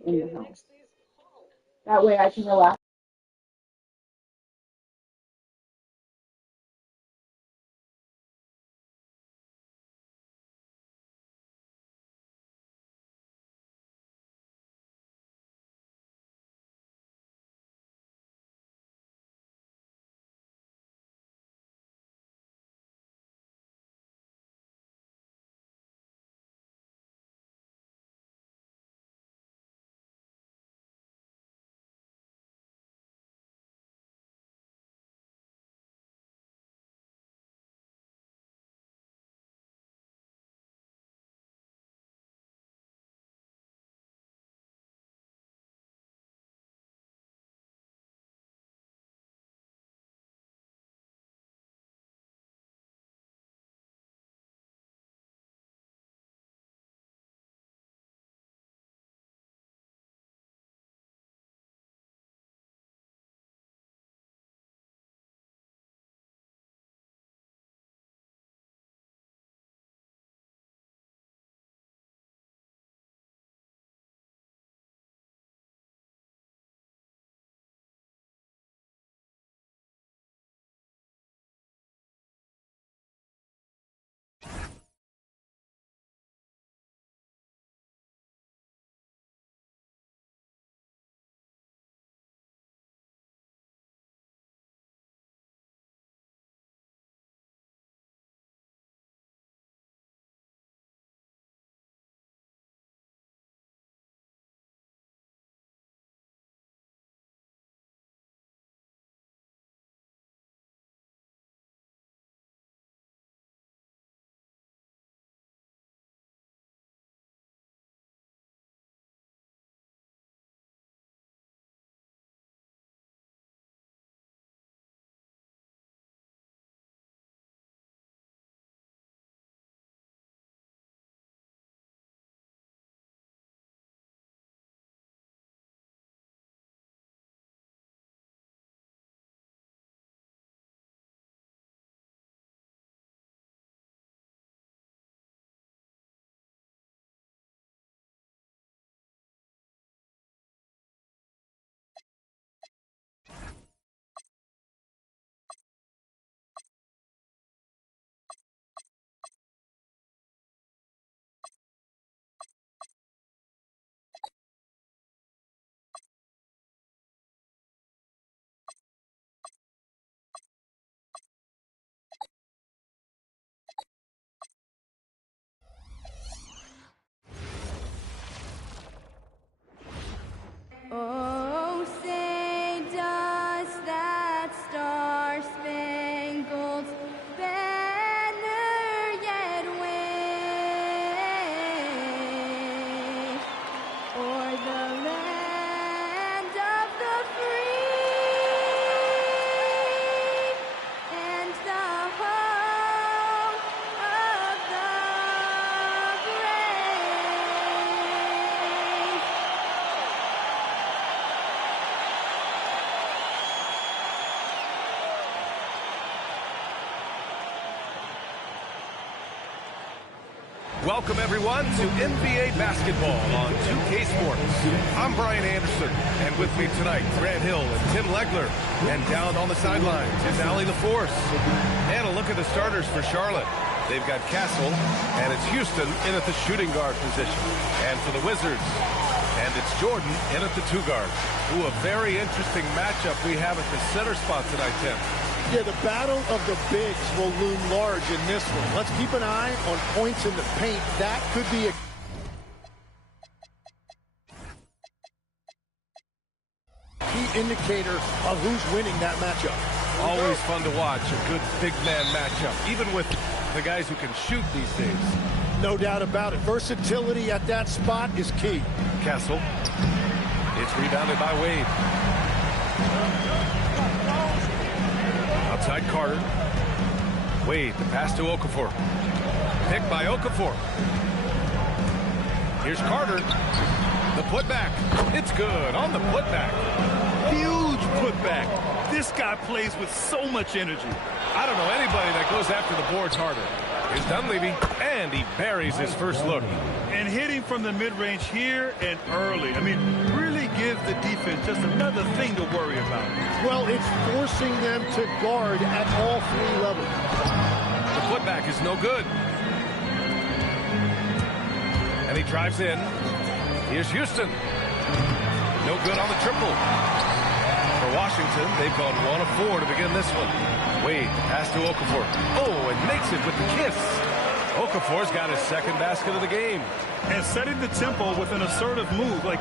stay in the house. That way I can relax. Oh, say does that star-spangled banner yet wave o'er the land of the free and the home of the brave? Welcome, everyone, to NBA basketball on 2K Sports. I'm Brian Anderson, and with me tonight, Grant Hill and Tim Legler. And down on the sidelines is Allie LaForce. And a look at the starters for Charlotte. They've got Castle, and it's Houston in at the shooting guard position. And for the Wizards, and it's Jordan in at the two guard. Ooh, a very interesting matchup we have at the center spot tonight, Tim. Yeah, the battle of the bigs will loom large in this one. Let's keep an eye on points in the paint. That could be a key indicator of who's winning that matchup. Always fun to watch, a good big man matchup, even with the guys who can shoot these days. No doubt about it. Versatility at that spot is key. Castle. It's rebounded by Wade. Outside Carter. Wade, the pass to Okafor. Picked by Okafor. Here's Carter. The putback. It's good on the putback. Huge putback. This guy plays with so much energy. I don't know anybody that goes after the boards harder. Here's Dunleavy, and he buries his first look. And hitting from the mid-range here and early. I mean, really gives the defense just another thing to worry about. Well, it's forcing them to guard at all 3 levels. The putback is no good. And he drives in. Here's Houston. No good on the triple. For Washington, they've gone 1 of 4 to begin this one. Wade, pass to Okafor. Oh, and makes it with the kiss. Okafor's got his second basket of the game. And setting the tempo with an assertive move. Like,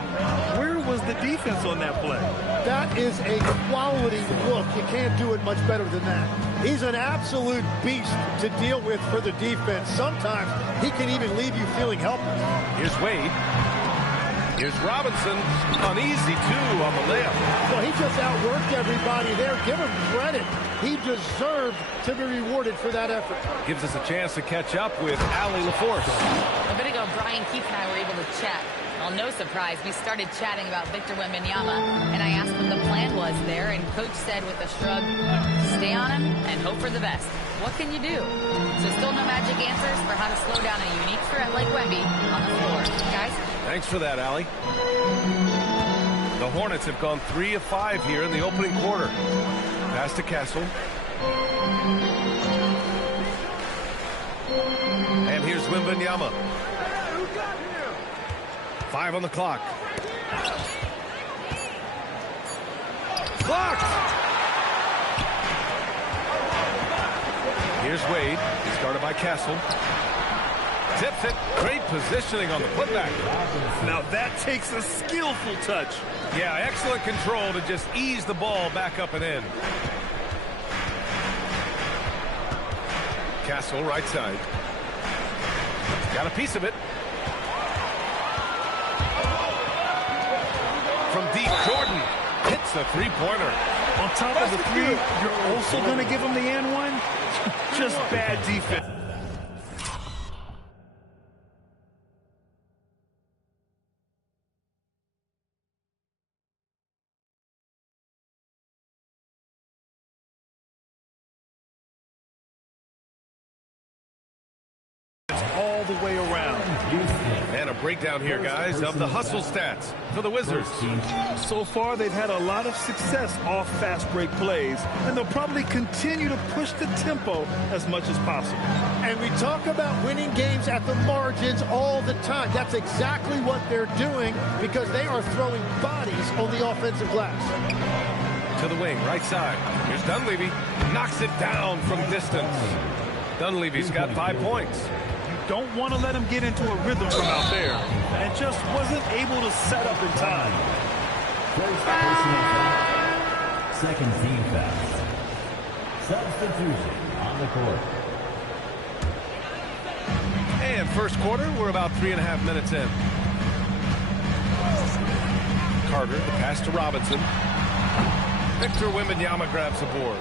where was the defense on that play? That is a quality look. You can't do it much better than that. He's an absolute beast to deal with for the defense. Sometimes he can even leave you feeling helpless. Here's Wade. Here's Robinson. An easy 2 on the layup. Well, he just outworked everybody there. Give him credit. He deserved to be rewarded for that effort. Gives us a chance to catch up with Allie LaForce. A bit ago, Brian Keefe and I were able to chat. Well, no surprise, we started chatting about Victor Wembanyama, and I asked what the plan was there, and Coach said with a shrug, stay on him and hope for the best. What can you do? So still no magic answers for how to slow down a unique threat like Wemby on the floor. Guys? Thanks for that, Allie. The Hornets have gone 3 of 5 here in the opening quarter. Pass to Castle. And here's Wembanyama. 5 on the clock. Blocked! Here's Wade. He's guarded by Castle. Tips it. Great positioning on the putback. Now that takes a skillful touch. Yeah, excellent control to just ease the ball back up and in. Castle, right side. Got a piece of it. From deep, Jordan hits a 3-pointer. On top of the 3, you're also going to give him the and one? Just bad defense. All the way around. And a breakdown here, guys, of the hustle stats for the Wizards. So far, they've had a lot of success off fast break plays, and they'll probably continue to push the tempo as much as possible. And we talk about winning games at the margins all the time. That's exactly what they're doing because they are throwing bodies on the offensive glass. To the wing, right side. Here's Dunleavy. Knocks it down from distance. Dunleavy's got 5 points. Don't want to let him get into a rhythm from out there, and just wasn't able to set up in time. First personal foul. Second team foul. Substitution on the court. And first quarter, we're about 3.5 minutes in. Carter, the pass to Robinson. Victor Wembanyama grabs the board.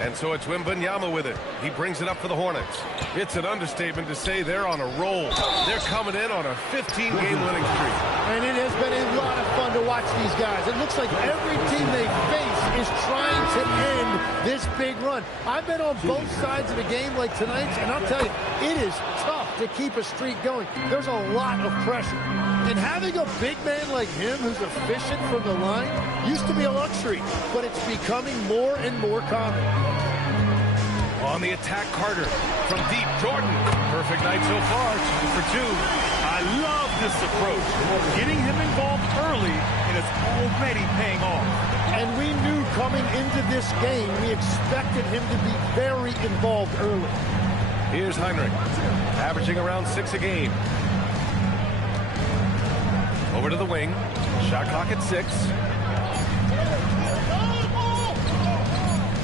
And so it's Wembanyama with it. He brings it up for the Hornets. It's an understatement to say they're on a roll. They're coming in on a 15-game winning streak. And it has been a lot of fun to watch these guys. It looks like every team they face is trying to end this big run. I've been on both sides of a game like tonight's, and I'll tell you, it is tough to keep a streak going. There's a lot of pressure. And having a big man like him who's efficient from the line used to be a luxury, but it's becoming more and more common. On the attack, Carter. From deep, Jordan. Perfect night so far, 2 for 2. I love this approach. Getting him involved early, and it's already paying off. And we knew coming into this game, we expected him to be very involved early. Here's Heinrich, averaging around 6 a game. Over to the wing. Shot clock at 6.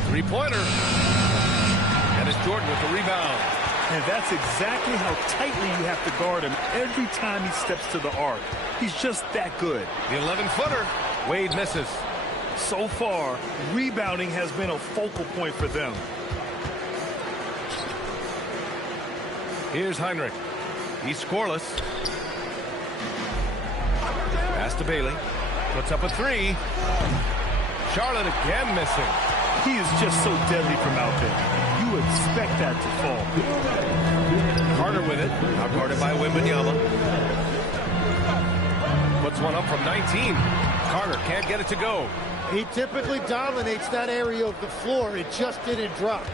3-pointer. And it's Jordan with the rebound. And that's exactly how tightly you have to guard him every time he steps to the arc. He's just that good. The 11-footer. Wade misses. So far, rebounding has been a focal point for them. Here's Heinrich. He's scoreless. Pass to Bailey. Puts up a 3. Charlotte again missing. He is just so deadly from out there. You You expect that to fall. Carter with it. Now guarded by Wembanyama. Puts one up from 19. Carter can't get it to go. He typically dominates that area of the floor. It just didn't drop.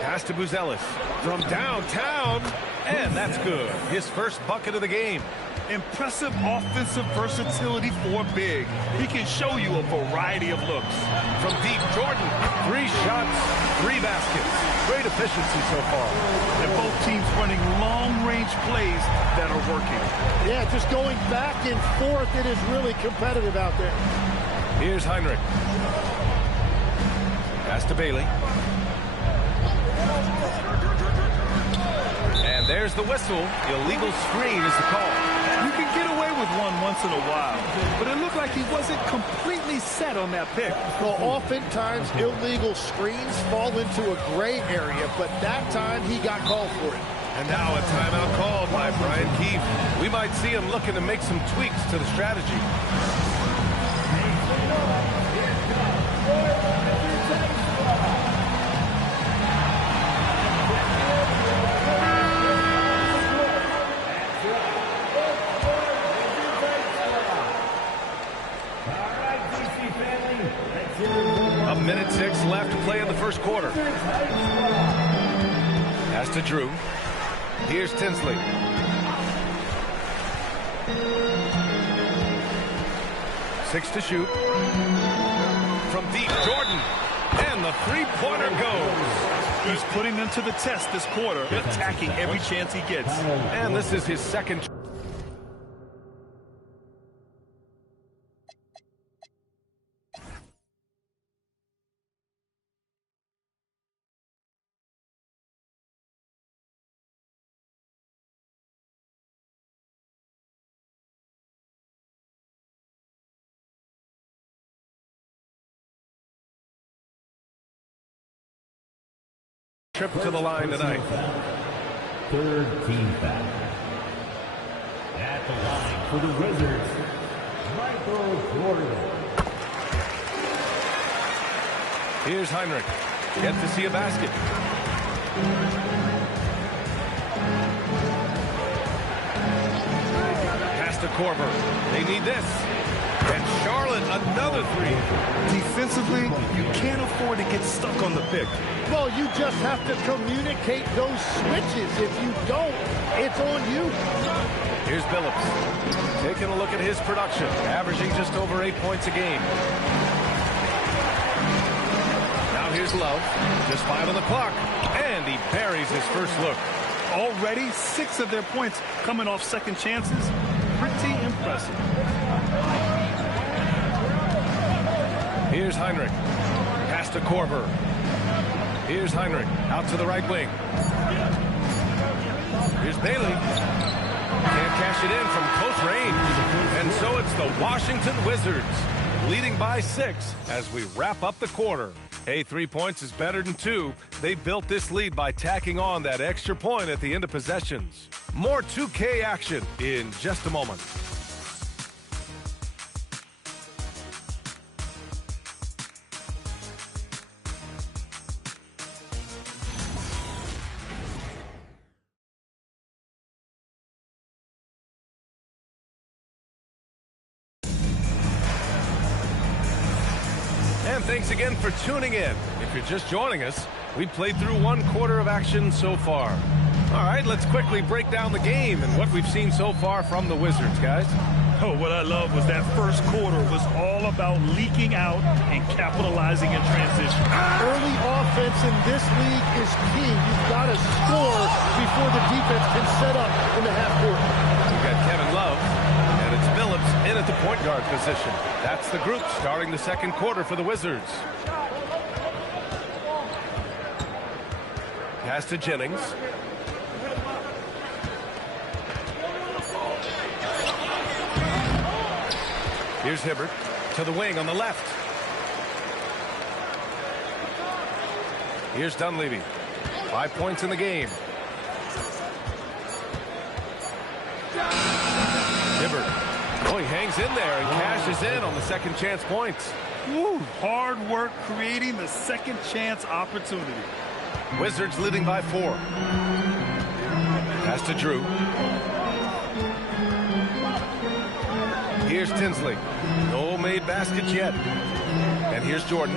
Pass to Buzelis from downtown, and that's good. His first bucket of the game. Impressive offensive versatility for big. He can show you a variety of looks. From deep, Jordan, 3 shots, 3 baskets. Great efficiency so far. And both teams running long-range plays that are working. Yeah, just going back and forth. It is really competitive out there. Here's Heinrich. Pass to Bailey. And there's the whistle. Illegal screen is the call. You can get away with one once in a while, but it looked like he wasn't completely set on that pick. Well, oftentimes illegal screens fall into a gray area, but that time he got called for it. And now a timeout called by Brian Keefe. We might see him looking to make some tweaks to the strategy. A minute 6 left to play in the first quarter. Pass to Drew. Here's Tinsley. Six to shoot. From deep, Jordan. And the three-pointer goes. He's putting them to the test this quarter, attacking every chance he gets. And this is his second. Trip to the line tonight. Third team foul. At the line for the Wizards, Michael Jordan. Here's Heinrich. Yet to see a basket. Pass to Korver. They need this. And Charlotte, another 3. Defensively, you can't afford to get stuck on the pick. Well, you just have to communicate those switches. If you don't, it's on you. Here's Billups. Taking a look at his production, averaging just over 8 points a game. Now here's Love. Just 5 on the clock. And he buries his first look. Already 6 of their points coming off second chances. Pretty impressive. Here's Heinrich. Pass to Korver. Here's Heinrich. Out to the right wing. Here's Bailey. Can't cash it in from close range. And so it's the Washington Wizards leading by 6 as we wrap up the quarter. Hey, 3 points is better than 2. They built this lead by tacking on that extra point at the end of possessions. More 2K action in just a moment. And thanks again for tuning in. If you're just joining us, we've played through 1 quarter of action so far. All right, let's quickly break down the game and what we've seen so far from the Wizards, guys. Oh, what I love was that first quarter was all about leaking out and capitalizing in transition. Early offense in this league is key. You've got to score before the defense can set up in the half court. We've got Kevin Love, and it's Billups in at the point guard position. That's the group starting the second quarter for the Wizards. Pass to Jennings. Here's Hibbert to the wing on the left. Here's Dunleavy. 5 points in the game. Hibbert Oh, he hangs in there and cashes in on the second chance points. Woo, hard work creating the second chance opportunity. Wizards leading by 4. Pass to Drew. Here's Tinsley. No made baskets yet. And here's Jordan.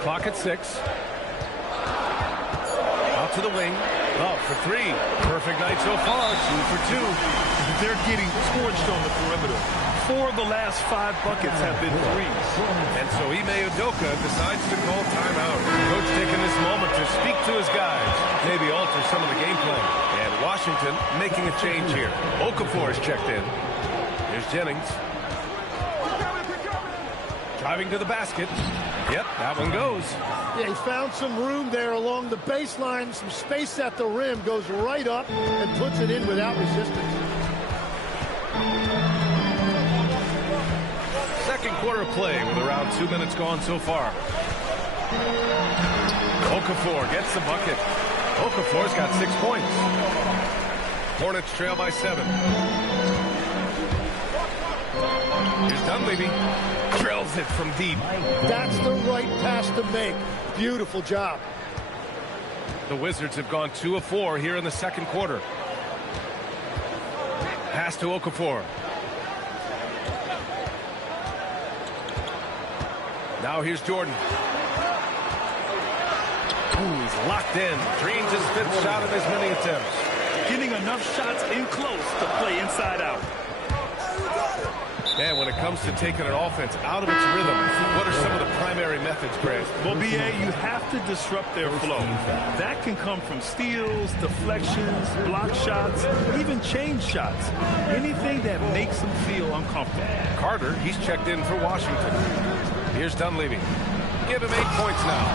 Clock at 6. Out to the wing. Up for 3. Perfect night so far. 2 for 2. They're getting torched on the perimeter. 4 of the last 5 buckets have been threes. And so Ime Udoka decides to call timeout. Coach taking this moment to speak to his guys. Maybe alter some of the game plan. And Washington making a change here. Okafor is checked in. Here's Jennings. Driving to the basket. Yep, that one goes. Yeah, he found some room there along the baseline. Some space at the rim. Goes right up and puts it in without resistance. Second quarter of play with around 2 minutes gone so far. Okafor gets the bucket. Okafor's got 6 points. Hornets trail by 7. Here's Dunleavy. Drills it from deep. That's the right pass to make. Beautiful job. The Wizards have gone 2 of 4 here in the second quarter. Pass to Okafor. Now here's Jordan. Ooh, he's locked in. Dreams his 5th shot in as many attempts. Getting enough shots in close to play inside out. And when it comes to taking an offense out of its rhythm, what are some of the primary methods, Grant? Well, B.A., you have to disrupt their flow. That can come from steals, deflections, block shots, even change shots. Anything that makes them feel uncomfortable. Carter, he's checked in for Washington. Here's Dunleavy. Give him 8 points now.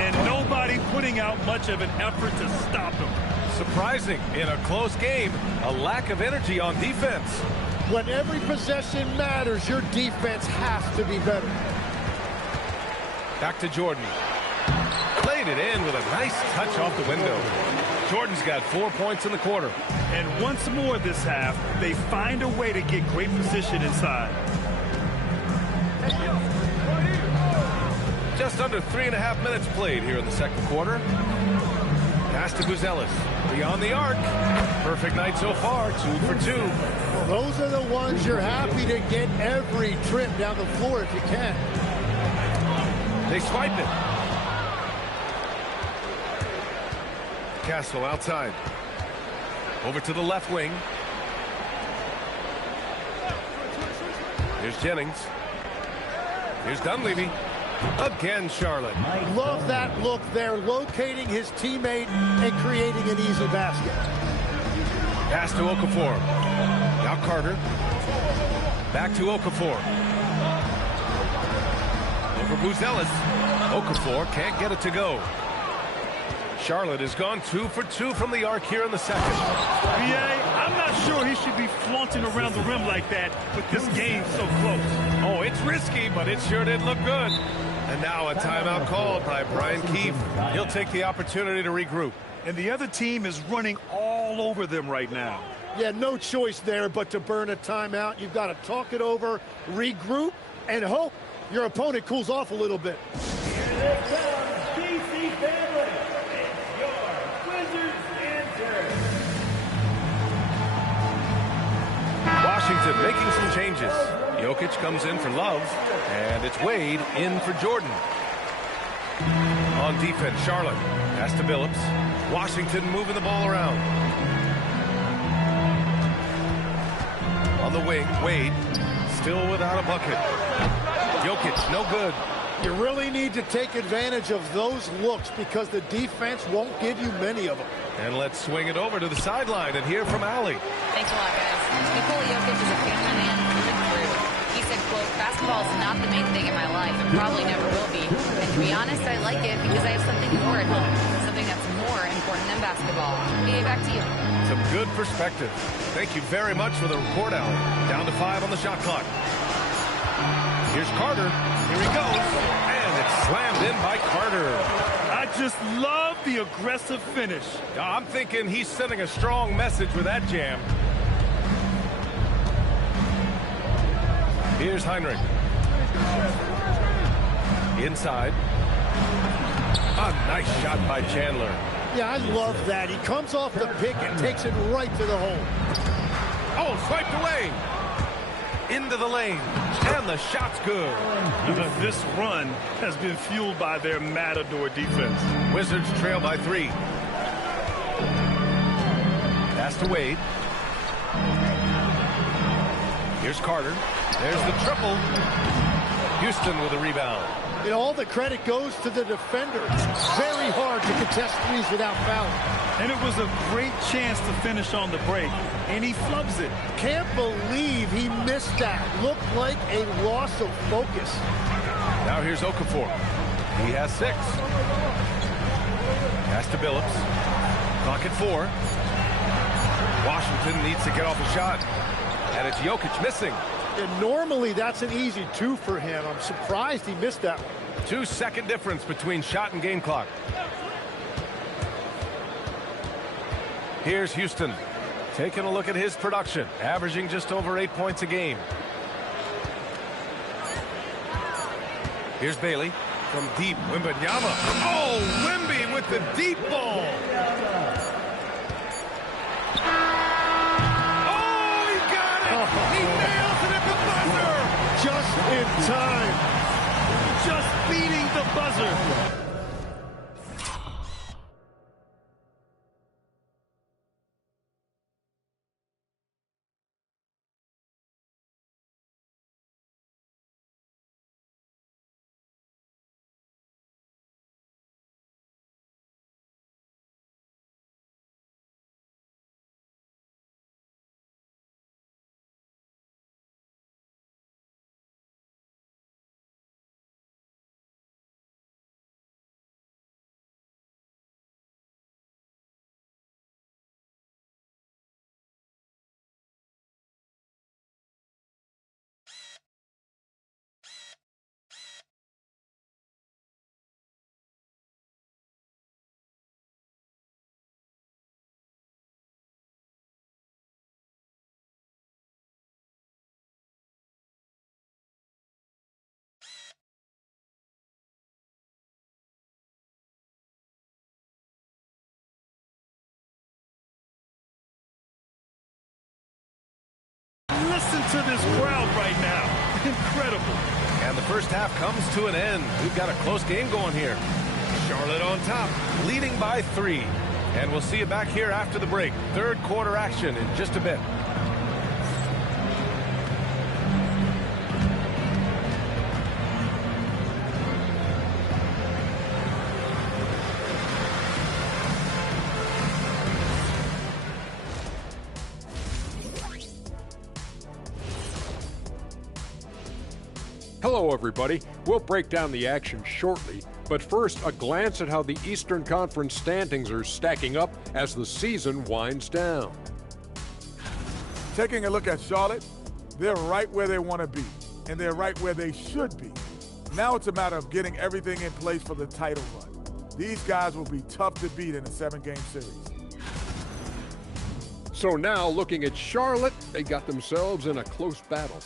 And nobody putting out much of an effort to stop him. Surprising, in a close game, a lack of energy on defense. When every possession matters, your defense has to be better. Back to Jordan. Played it in with a nice touch off the window. Jordan's got 4 points in the quarter. And once more this half, they find a way to get great position inside. Just under 3.5 minutes played here in the second quarter. Pass to Buzelis. Beyond the arc. Perfect night so far. 2 for 2. Well, those are the ones you're happy to get every trip down the floor if you can. They swipe it. Castle outside. Over to the left wing. Here's Jennings. Here's Dunleavy. Again, Charlotte. Love that look there, locating his teammate and creating an easy basket. Pass to Okafor. Now Carter. Back to Okafor. Over Buzelis. Okafor can't get it to go. Charlotte has gone 2 for 2 from the arc here in the second. B.A., I'm not sure he should be flaunting around the rim like that with this game so close. Oh, it's risky, but it sure did look good. And now a timeout called by Brian Keefe. He'll take the opportunity to regroup. And the other team is running all over them right now. Yeah, no choice there but to burn a timeout. You've got to talk it over, regroup, and hope your opponent cools off a little bit. Here they come, DC family. It's your Wizards answer. Washington making some changes. Jokic comes in for Love, and it's Wade in for Jordan. On defense, Charlotte. Pass to Billups. Washington moving the ball around. On the wing, Wade still without a bucket. Jokic, no good. You really need to take advantage of those looks because the defense won't give you many of them. And let's swing it over to the sideline and hear from Allie. Thanks a lot, guys. Nikola Jokic is a family man through and through. He said, quote, basketball is not the main thing in my life and probably never will be. And to be honest, I like it because I have something more at home, something that's more important than basketball. BA, back to you. Some good perspective. Thank you very much for the report, Allie. Down to 5 on the shot clock. Here's Carter. Here he goes. And it's slammed in by Carter. I just love the aggressive finish. I'm thinking he's sending a strong message with that jam. Here's Heinrich. Inside. A nice shot by Chandler. Yeah, I love that. He comes off the pick and takes it right to the hole. Oh, swiped away. Into the lane. And the shot's good. This run has been fueled by their matador defense. Wizards trail by 3. Pass to Wade. Here's Carter. There's the triple. Houston with a rebound. You know, all the credit goes to the defender. Very hard to contest threes without fouling. And it was a great chance to finish on the break, and he flubs it. Can't believe he missed that. Looked like a loss of focus. Now here's Okafor. He has 6. Pass to Billups. Clock at 4. Washington needs to get off a shot. And it's Jokic missing. And normally that's an easy 2 for him. I'm surprised he missed that one. 2-second difference between shot and game clock. Here's Houston. Taking a look at his production. Averaging just over 8 points a game. Here's Bailey from deep. Wembanyama. Oh, Wemby with the deep ball. Oh, he got it. He nails it at the buzzer. Just in time. Just beating the buzzer. Listen to this crowd right now. Incredible. And the first half comes to an end. We've got a close game going here. Charlotte on top, leading by 3. And we'll see you back here after the break. Third quarter action in just a bit. Hello, everybody. We'll break down the action shortly, but first, a glance at how the Eastern Conference standings are stacking up as the season winds down. Taking a look at Charlotte, they're right where they want to be, and they're right where they should be. Now it's a matter of getting everything in place for the title run. These guys will be tough to beat in a 7-game series. So now, looking at Charlotte, they got themselves in a close battle.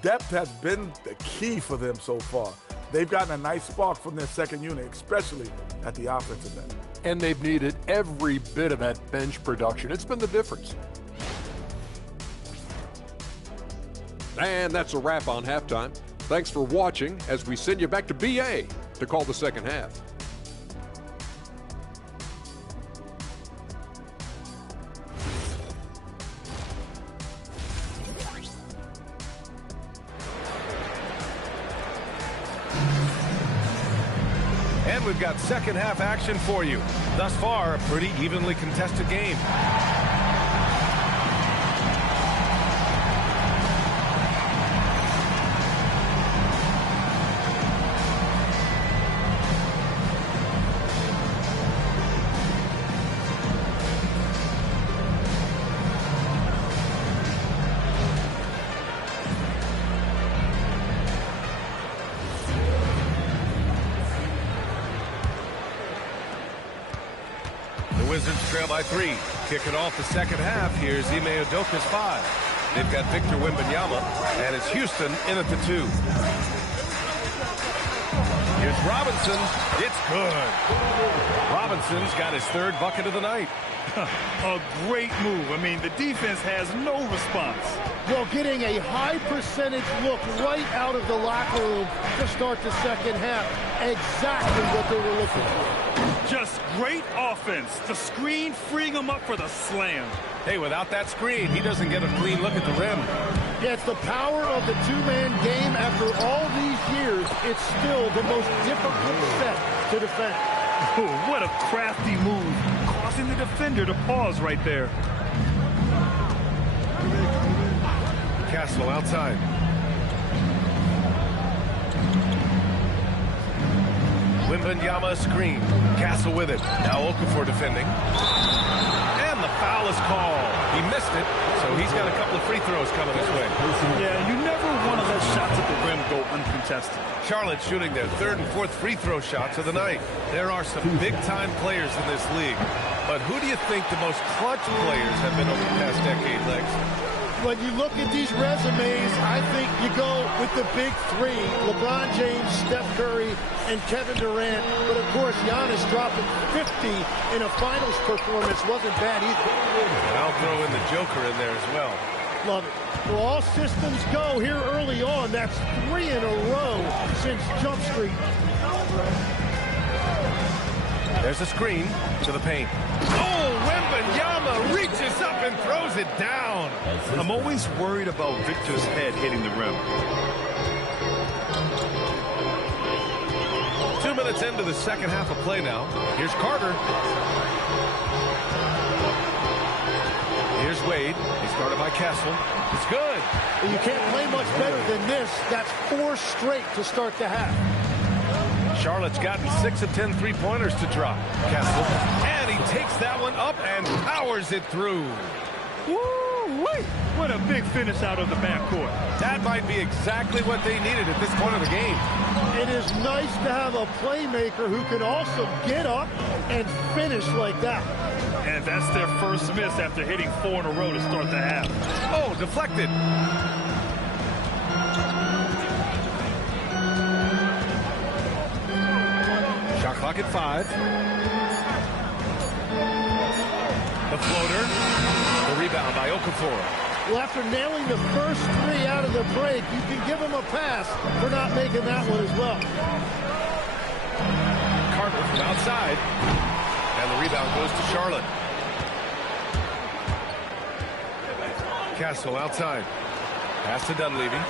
Depth has been the key for them so far. They've gotten a nice spark from their second unit, especially at the offensive end. And they've needed every bit of that bench production. It's been the difference. And that's a wrap on halftime. Thanks for watching as we send you back to BA to call the second half. And we've got second half action for you. Thus far, a pretty evenly contested game. Wizards trail by 3. Kicking off the second half. Here's Ime Udoka's 5. They've got Victor Wembanyama, and it's Houston in at the 2. Here's Robinson. It's good. Robinson's got his 3rd bucket of the night. A great move. I mean, the defense has no response. Well, getting a high percentage look right out of the locker room to start the second half. Exactly what they were looking for. Just great offense. The screen freeing him up for the slam. Hey, without that screen, he doesn't get a clean look at the rim. Yeah, it's the power of the two-man game. After all these years, it's still the most difficult set to defend. Oh, what a crafty move, causing the defender to pause right there. Castle outside. Wembanyama screen. Castle with it. Now Okafor defending. And the foul is called. He missed it, so he's got a couple of free throws coming his way. Yeah, you never want to let shots at the rim go uncontested. Charlotte shooting their 3rd and 4th free throw shots of the night. There are some big-time players in this league. But who do you think the most clutch players have been over the past decade, Lex? When you look at these resumes, I think you go with the big 3, LeBron James, Steph Curry, and Kevin Durant. But, of course, Giannis dropping 50 in a finals performance wasn't bad either. And I'll throw in the Joker in there as well. Love it. Well, all systems go here early on. That's 3 in a row since Jump Street. There's a screen to the paint. Oh, Wembanyama reaches up and throws it down. I'm always worried about Victor's head hitting the rim. 2 minutes into the second half of play now. Here's Carter. Here's Wade. He's guarded by Castle. It's good. You can't play much better than this. That's 4 straight to start the half. Charlotte's gotten 6 of 10 3-pointers to drop. Castle. And he takes that one up and powers it through. Woo-wee! What a big finish out of the backcourt. That might be exactly what they needed at this point of the game. It is nice to have a playmaker who can also get up and finish like that. And that's their first miss after hitting 4 in a row to start the half. Oh, deflected. Shot clock at 5. The floater. The rebound by Okafor. Well, after nailing the first 3 out of the break, you can give him a pass for not making that one as well. Carter from outside. And the rebound goes to Charlotte. Castle outside. Pass to Dunleavy.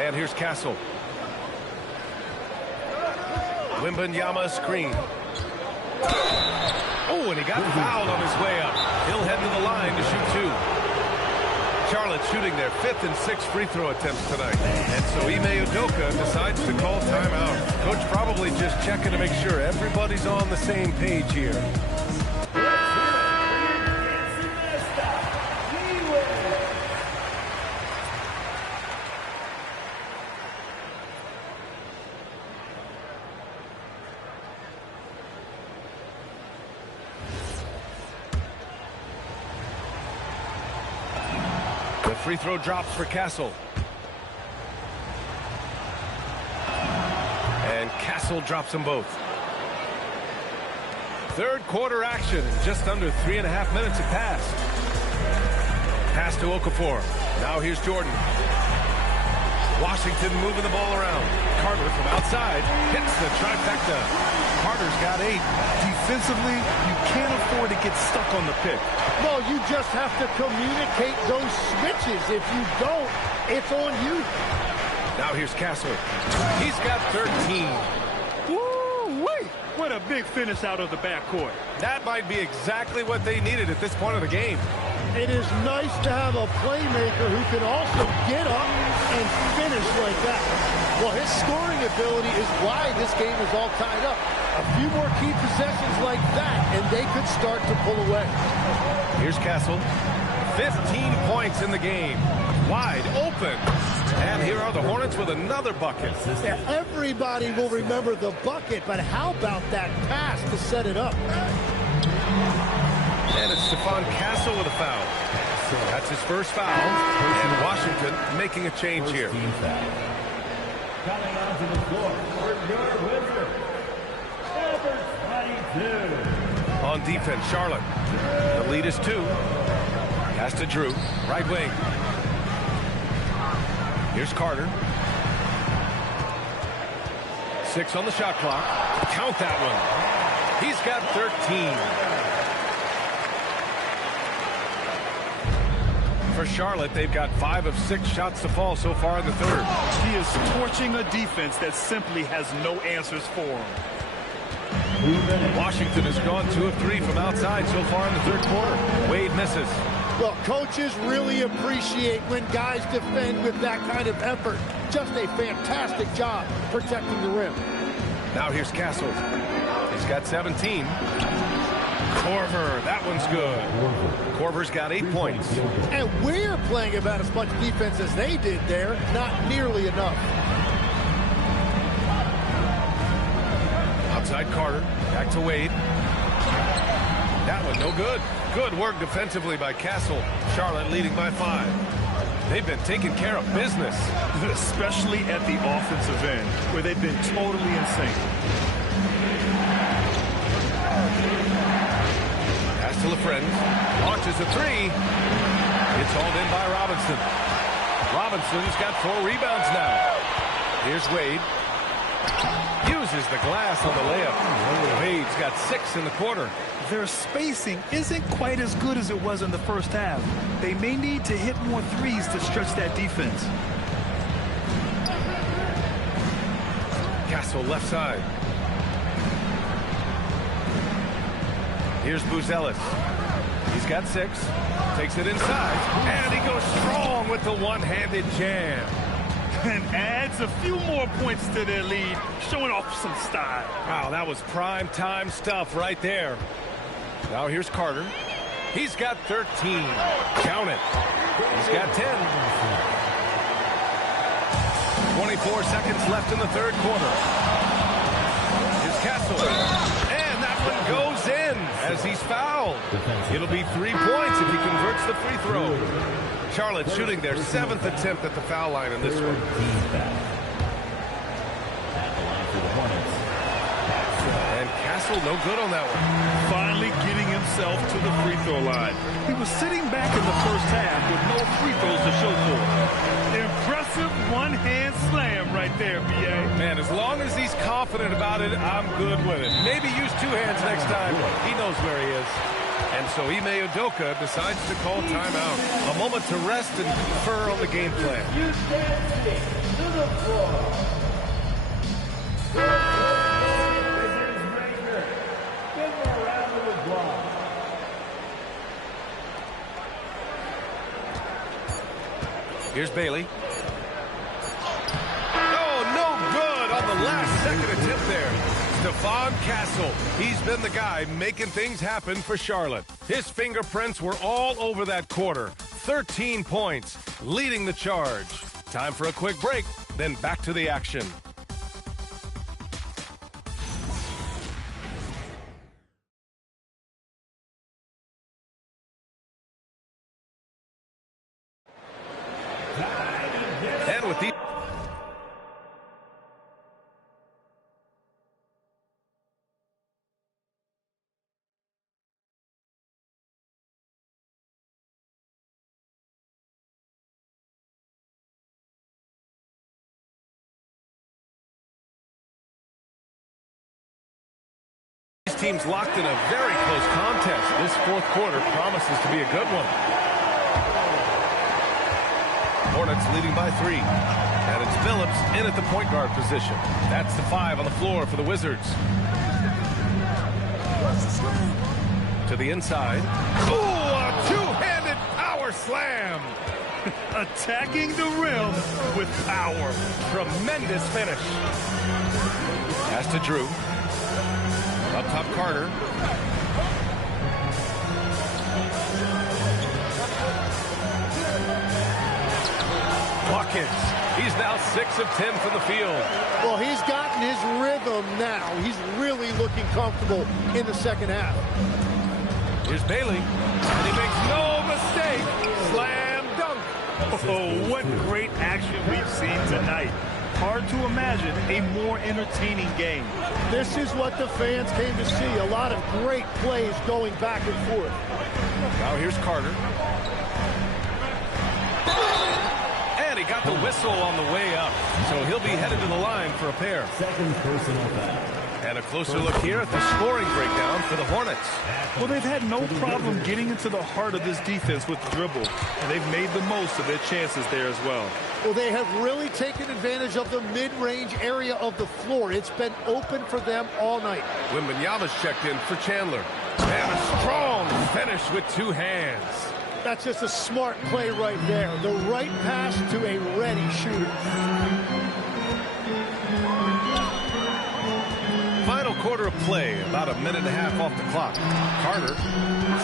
And here's Castle. Wembanyama screen. Oh, and he got fouled on his way up. He'll head to the line to shoot 2. Charlotte shooting their 5th and 6th free throw attempts tonight. And so Ime Udoka decides to call timeout. Coach probably just checking to make sure everybody's on the same page here. Free throw drops for Castle. And Castle drops them both. Third quarter action. Just under 3.5 minutes have passed. Pass to Okafor. Now here's Jordan. Washington moving the ball around. Carter from outside hits the trifecta. Carter's got 8. Defensively, you can't afford to get stuck on the pick. Well, you just have to communicate those switches. If you don't, it's on you. Now here's Castle. He's got 13. Woo-wee! What a big finish out of the backcourt. That might be exactly what they needed at this point of the game. It is nice to have a playmaker who can also get up and finish like that. Well, his scoring ability is why this game is all tied up. A few more key possessions like that, and they could start to pull away. Here's Castle. 15 points in the game. Wide open. And here are the Hornets with another bucket. Yeah, everybody will remember the bucket, but how about that pass to set it up? And it's Stephon Castle with a foul. That's his first foul, and Washington making a change here. Coming onto the floor for your Wizards, number 22. On defense, Charlotte. The lead is 2. Pass to Drew, right wing. Here's Carter. 6 on the shot clock. Count that one. He's got 13. For Charlotte, they've got 5 of 6 shots to fall so far in the third. He is torching a defense that simply has no answers for him. Washington has gone 2 of 3 from outside so far in the third quarter. Wade misses. Well, coaches really appreciate when guys defend with that kind of effort. Just a fantastic job protecting the rim. Now here's Castle. He's got 17. Korver, that one's good. Korver's got 8 points. And we're playing about as much defense as they did there. Not nearly enough. Outside Carter. Back to Wade. That one no good. Good work defensively by Castle. Charlotte leading by 5. They've been taking care of business. Especially at the offensive end, where they've been totally in sync. Pass to LaFrenne. Launches a 3. It's hauled in by Robinson. Robinson's got 4 rebounds now. Here's Wade. Uses the glass on the layup. Wade's got 6 in the quarter. Their spacing isn't quite as good as it was in the first half. They may need to hit more threes to stretch that defense. Castle left side. Here's Buzelis. He's got 6. Takes it inside. And he goes strong with the one-handed jam. And adds a few more points to their lead, showing off some style. Wow, that was prime time stuff right there. Now here's Carter. He's got 13. Count it. He's got 10. 24 seconds left in the third quarter. Here's Castle. And that one goes in as he's fouled. It'll be 3 points if he converts the free throw. Charlotte shooting their 7th attempt at the foul line in this one. And Castle no good on that one. Finally getting himself to the free throw line. He was sitting back in the first half with no free throws to show for it. Impressive one-hand slam right there, B.A. Man, as long as he's confident about it, I'm good with it. Maybe use 2 hands next time. He knows where he is. And so Ime Udoka decides to call timeout. A moment to rest and confer on the game plan. DWade to the floor. Wizards Rangers. Give them a round of applause. Here's Bailey. Oh, no good on the last second attempt there. Stephon Castle. He's been the guy making things happen for Charlotte. His fingerprints were all over that quarter. 13 points, leading the charge. Time for a quick break, then back to the action. And with these... teams locked in a very close contest. This fourth quarter promises to be a good one. Hornets leading by 3. And it's Phillips in at the point guard position. That's the 5 on the floor for the Wizards. To the inside. Ooh, a two-handed power slam. Attacking the rim with power. Tremendous finish. Pass to Drew. Up top, Carter. Buckets. He's now 6 of 10 from the field. Well, he's gotten his rhythm now. He's really looking comfortable in the second half. Here's Bailey. And he makes no mistake. Oh, what great action we've seen tonight. Hard to imagine a more entertaining game. This is what the fans came to see. A lot of great plays going back and forth. Now here's Carter. And he got the whistle on the way up. So he'll be headed to the line for a pair. Second personal foul. And a closer look here at the scoring breakdown for the Hornets. Well, they've had no problem getting into the heart of this defense with the dribble, and they've made the most of their chances there as well. Well, they have really taken advantage of the mid-range area of the floor. It's been open for them all night. Wembanyama's checked in for Chandler. And a strong finish with two hands. That's just a smart play right there. The right pass to a ready shooter. Final quarter of play, about a minute and a half off the clock. Carter,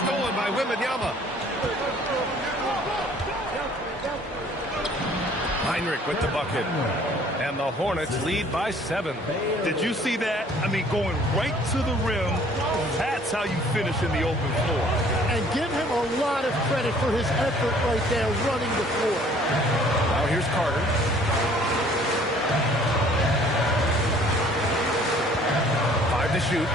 stolen by Wembanyama. Heinrich with the bucket. And the Hornets lead by 7. Did you see that? I mean, going right to the rim. That's how you finish in the open floor. And give him a lot of credit for his effort right there running the floor. Now here's Carter. To shoot.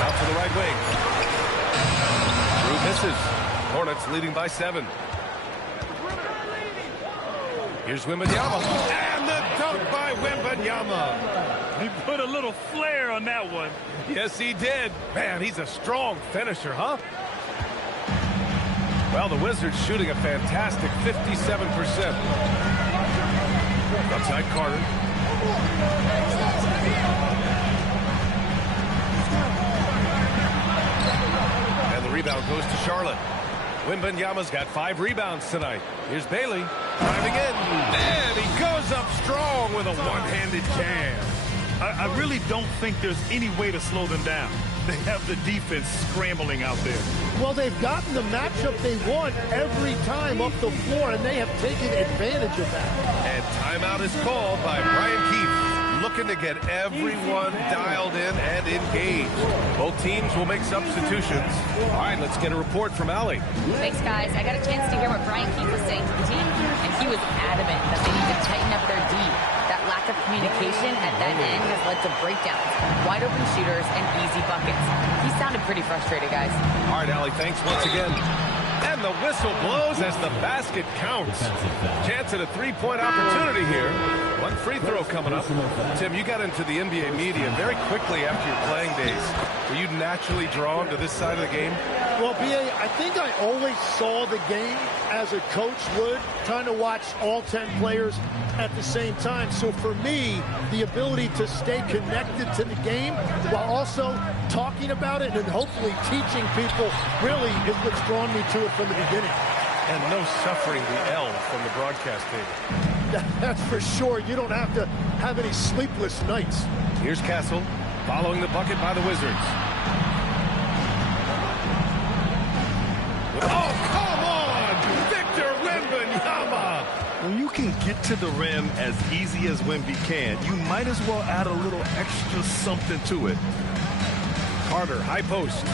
Out to the right wing. Drew misses. Hornets leading by 7. Here's Wembanyama. And the dunk by Wembanyama. He put a little flair on that one. Yes, he did. Man, he's a strong finisher, huh? Well, the Wizards shooting a fantastic 57%. Outside Carter. And the rebound goes to Charlotte. Wembanyama's got 5 rebounds tonight. Here's Bailey driving in. And he goes up strong with a one-handed jam. I really don't think there's any way to slow them down. They have the defense scrambling out there. Well, they've gotten the matchup they want every time up the floor, and they have taken advantage of that. And timeout is called by Brian Keefe, looking to get everyone dialed in and engaged. Both teams will make substitutions. All right, let's get a report from Allie. Thanks, guys. I got a chance to hear what Brian Keefe was saying to the team, and he was adamant that they need to tighten up their D. That lack of communication at that end has led to breakdowns, wide open shooters, and easy buckets. He sounded pretty frustrated, guys. All right, Allie, thanks once again. And the whistle blows as the basket counts. Chance at a three-point opportunity here. One free throw coming up. Tim, you got into the NBA media very quickly after your playing days. Were you naturally drawn to this side of the game? Well, B.A., I think I always saw the game as a coach would, trying to watch all 10 players at the same time. So for me, the ability to stay connected to the game while also talking about it and hopefully teaching people really is what's drawn me to it from the beginning. And no suffering the L from the broadcast table. That's for sure. You don't have to have any sleepless nights. Here's Castle following the bucket by the Wizards. Oh, come on! Victor Wembanyama! When you can get to the rim as easy as Wemby can, you might as well add a little extra something to it. Carter, high post.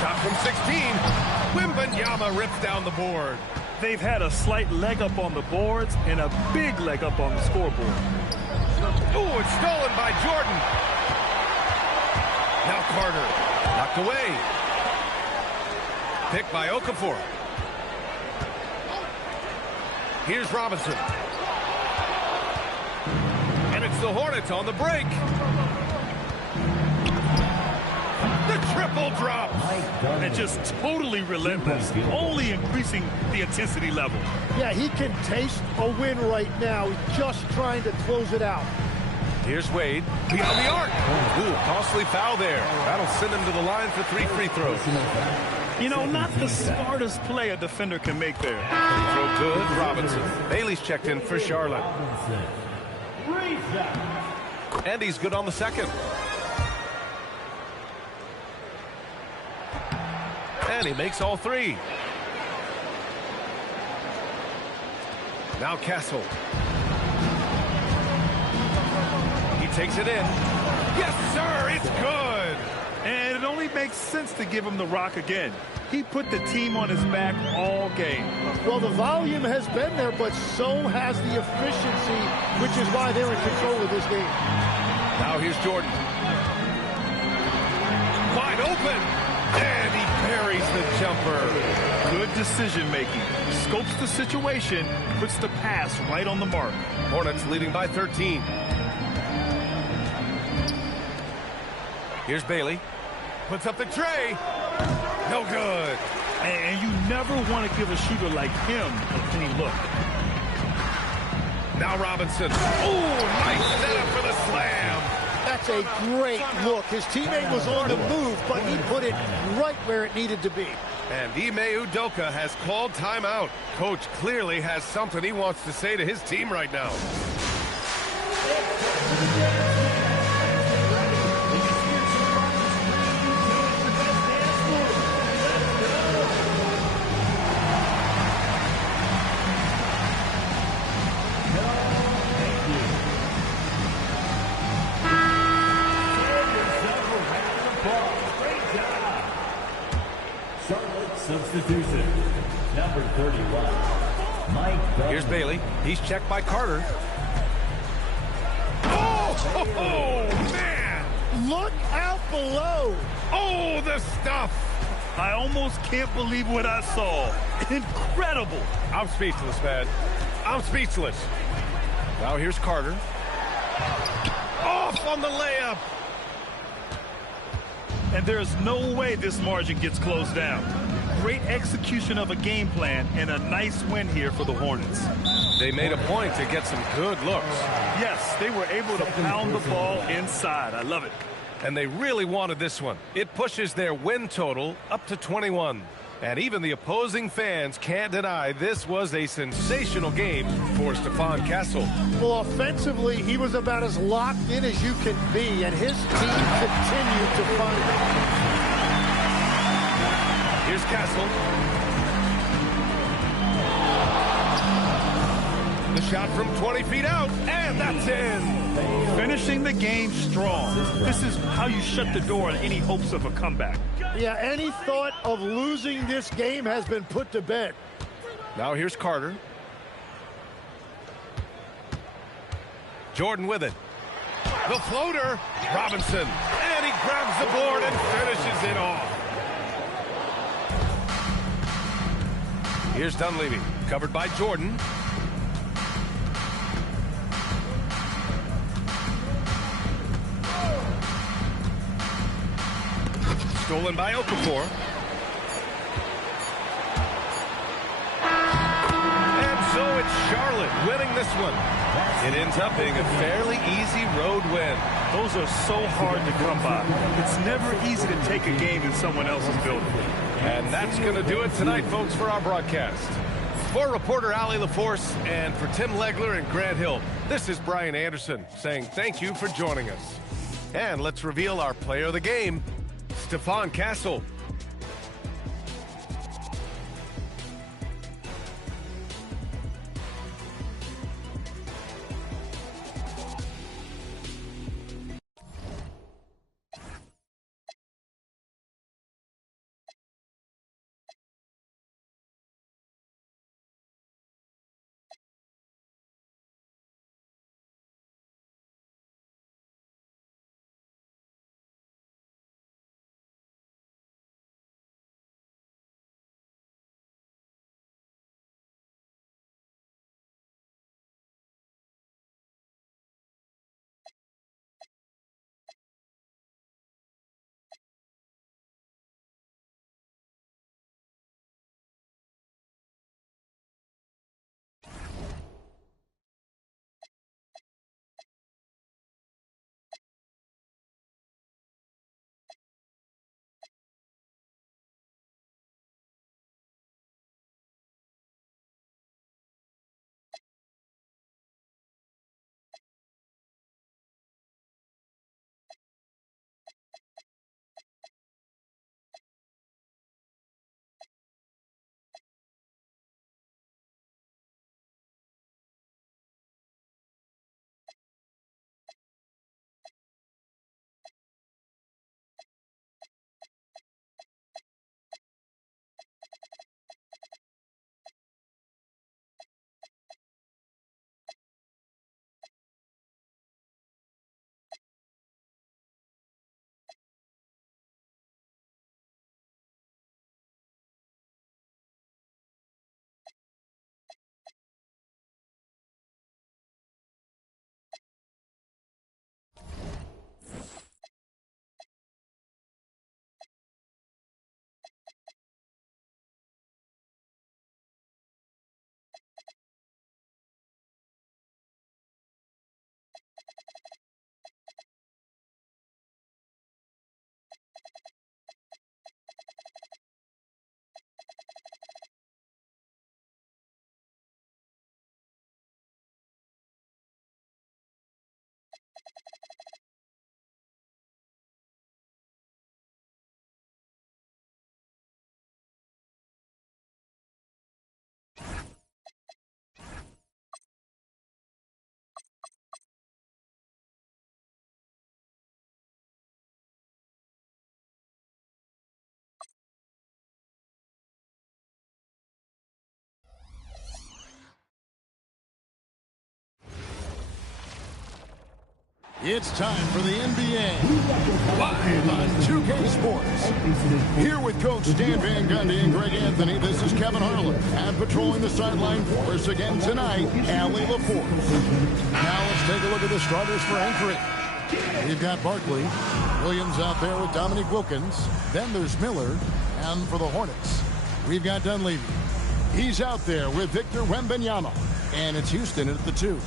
Shot from 16. Wembanyama rips down the board. They've had a slight leg up on the boards and a big leg up on the scoreboard. Ooh, it's stolen by Jordan. Now Carter, knocked away. Picked by Okafor. Here's Robinson. And it's the Hornets on the break. The The triple drop. And just totally relentless, only increasing the intensity level. Yeah, he can taste a win right now. He's just trying to close it out. Here's Wade beyond the arc. Ooh, costly foul there. That'll send him to the line for 3 free throws. You know, not the smartest play a defender can make there. Throw good, Robinson. Bailey's checked in for Charlotte. And he's good on the second. And he makes all 3. Now Castle. He takes it in. Yes, sir, it's good. And it only makes sense to give him the rock again. He put the team on his back all game. Well, the volume has been there, but so has the efficiency, which is why they're in control of this game. Now here's Jordan. Wide open. And he buries the jumper. Good decision making. Scopes the situation, puts the pass right on the mark. Hornets leading by 13. Here's Bailey. Puts up the tray. No good. And you never want to give a shooter like him a clean look. Now Robinson. Oh, nice setup for the slam. That's a great look. His teammate was on the move, but he put it right where it needed to be. And Ime Udoka has called timeout. Coach clearly has something he wants to say to his team right now. Substitution, number 31, Mike. Here's Bailey. He's checked by Carter. Oh, man! Look out below. Oh, the stuff! I almost can't believe what I saw. Incredible. I'm speechless, man. I'm speechless. Now here's Carter. Off on the layup. And there's no way this margin gets closed down. Great execution of a game plan and a nice win here for the Hornets. They made a point to get some good looks. Yes, they were able to pound the ball inside. I love it. And they really wanted this one. It pushes their win total up to 21. And even the opposing fans can't deny this was a sensational game for Stephon Castle. Well, offensively, he was about as locked in as you can be, and his team continued to find it. Here's Castle. The shot from 20 feet out, and that's in. Finishing the game strong. This is how you shut the door on any hopes of a comeback. Yeah, any thought of losing this game has been put to bed. Now here's Carter. Jordan with it. The floater. Robinson. And he grabs the board and finishes it off. Here's Dunleavy. Covered by Jordan. Stolen by Okafor. And so it's Charlotte winning this one. It ends up being a fairly easy road win. Those are so hard to come by. It's never easy to take a game in someone else's building. And that's going to do it tonight, folks, for our broadcast. For reporter Allie LaForce and for Tim Legler and Grant Hill, this is Brian Anderson saying thank you for joining us. And let's reveal our player of the game, Stephon Castle. It's time for the NBA live on 2K Sports. Here with Coach Stan Van Gundy and Greg Anthony, this is Kevin Harlan. And patrolling the sideline for us again tonight, Allie LaForce. Now let's take a look at the starters for Anchorage. We've got Barkley, Williams out there with Dominique Wilkins. Then there's Miller. And for the Hornets, we've got Dunleavy. He's out there with Victor Wembanyama. And it's Houston at the 2.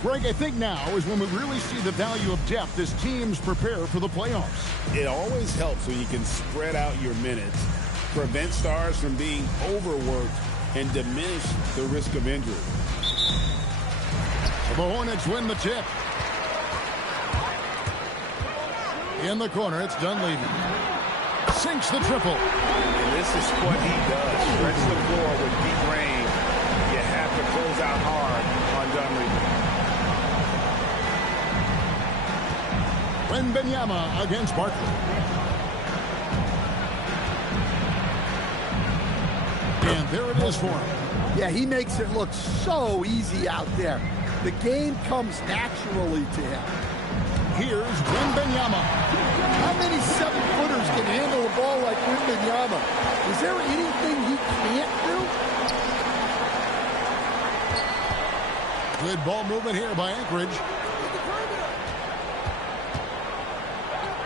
Greg, I think now is when we really see the value of depth as teams prepare for the playoffs. It always helps when you can spread out your minutes, prevent stars from being overworked, and diminish the risk of injury. So the Hornets win the tip. In the corner, it's Dunleavy. Sinks the triple. And this is what he does. Stretch the floor with deep range. You have to close out hard on Dunleavy. Wembanyama against Barkley. And there it is for him. Yeah, he makes it look so easy out there. The game comes naturally to him. Here's Wembanyama. How many 7-footers can handle a ball like Wembanyama? Is there anything he can't do? Good ball movement here by Anchorage.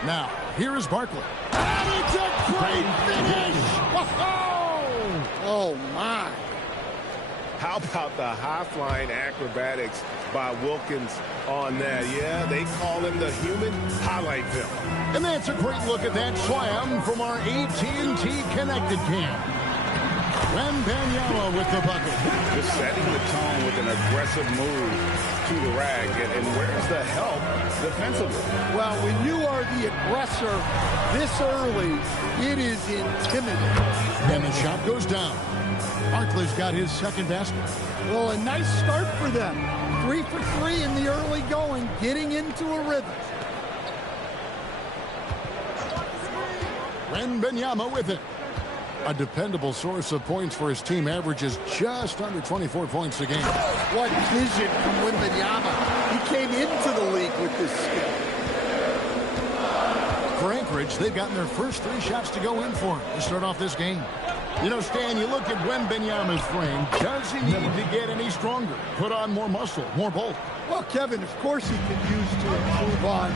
Now, here is Barkley. And it's a great finish! Oh, my. How about the high-flying acrobatics by Wilkins on that? Yeah, they call him the human highlight film. And that's a great look at that slam from our AT&T Connected Cam. Wembanyama with the bucket. Just setting the tone with an aggressive move to the rack. And where's the help defensively? Well, when you are the aggressor this early, it is intimidating. And the shot goes down. Barkley's got his second basket. Well, a nice start for them. 3 for 3 in the early going, getting into a rhythm. Wembanyama with it. A dependable source of points for his team, averages just under 24 points a game. What vision from Wembanyama. He came into the league with this skill. For Anchorage, they've gotten their first 3 shots to go in for him to start off this game. You know, Stan, you look at Wembanyama's frame. Does he need to get any stronger? Put on more muscle, more bulk? Well, Kevin, of course he can use to improve on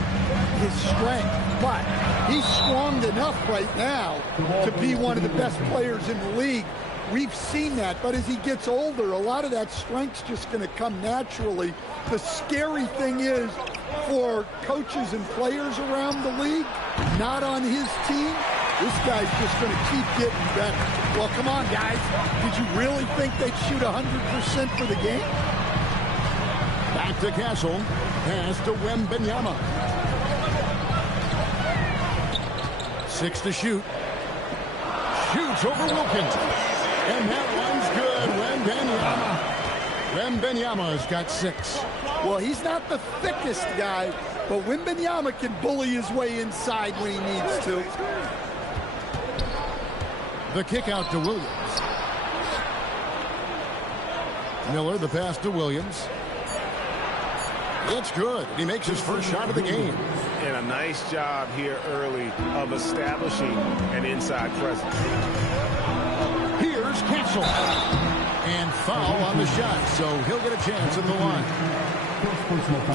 his strength, but he's strong enough right now to be one of the best players in the league. We've seen that, but as he gets older, a lot of that strength's just going to come naturally. The scary thing is for coaches and players around the league, not on his team, this guy's just going to keep getting better. Well, come on, guys. Did you really think they'd shoot 100% for the game? Back to Castle. Pass to Wembanyama. 6 to shoot. Shoots over Wilkins. And that one's good. Wembanyama's got 6. Well, he's not the thickest guy, but Wembanyama can bully his way inside when he needs to. The kick out to Williams. Miller, the pass to Williams. It's good. He makes his first shot of the game. And a nice job here early of establishing an inside presence. Here's Castle. And foul on the shot, so he'll get a chance at the line.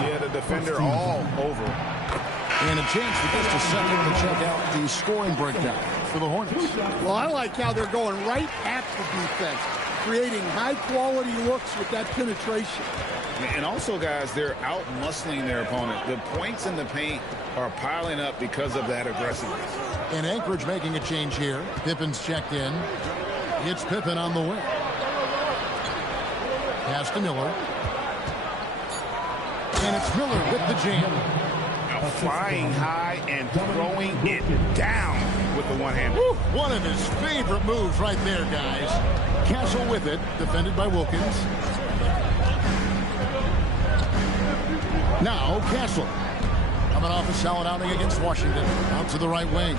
Yeah, the defender all over. And a chance for just a second to check out the scoring breakdown for the Hornets. Well, I like how they're going right at the defense, creating high-quality looks with that penetration. And also, guys, they're out-muscling their opponent. The points in the paint are piling up because of that aggressiveness. And Anchorage making a change here. Pippen's checked in. It's Pippen on the wing. Pass to Miller. And it's Miller with the jam. Flying high and throwing it down with the one-hand. One of his favorite moves right there, guys. Castle with it, defended by Wilkins. Now Castle. Coming off a solid outing against Washington. Out to the right wing.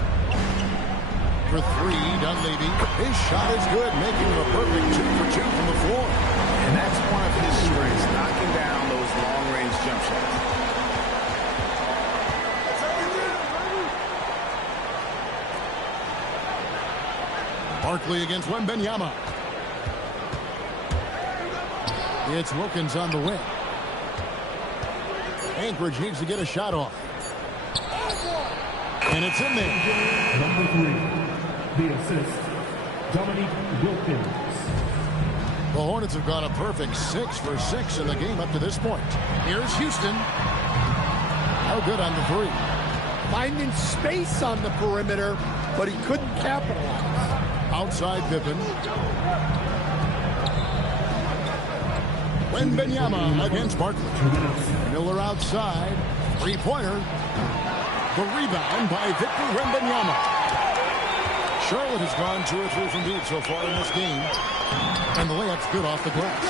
For 3, Dunleavy. His shot is good, making it a perfect 2 for 2 from the floor. And that's one of his strengths, knocking down those long-range jump shots. Barkley against Wembanyama. It's Wilkins on the wing. Anchorage needs to get a shot off. And it's in there. Number 3, the assist, Dominique Wilkins. The Hornets have gone a perfect 6 for 6 in the game up to this point. Here's Houston. No good on the 3. Finding space on the perimeter, but he couldn't capitalize. Outside Pippen. Wembanyama against Barkley. Miller outside. Three-pointer. The rebound by Victor Wembanyama. Charlotte has gone 2 or 3 from deep so far in this game. And the layup's good off the glass.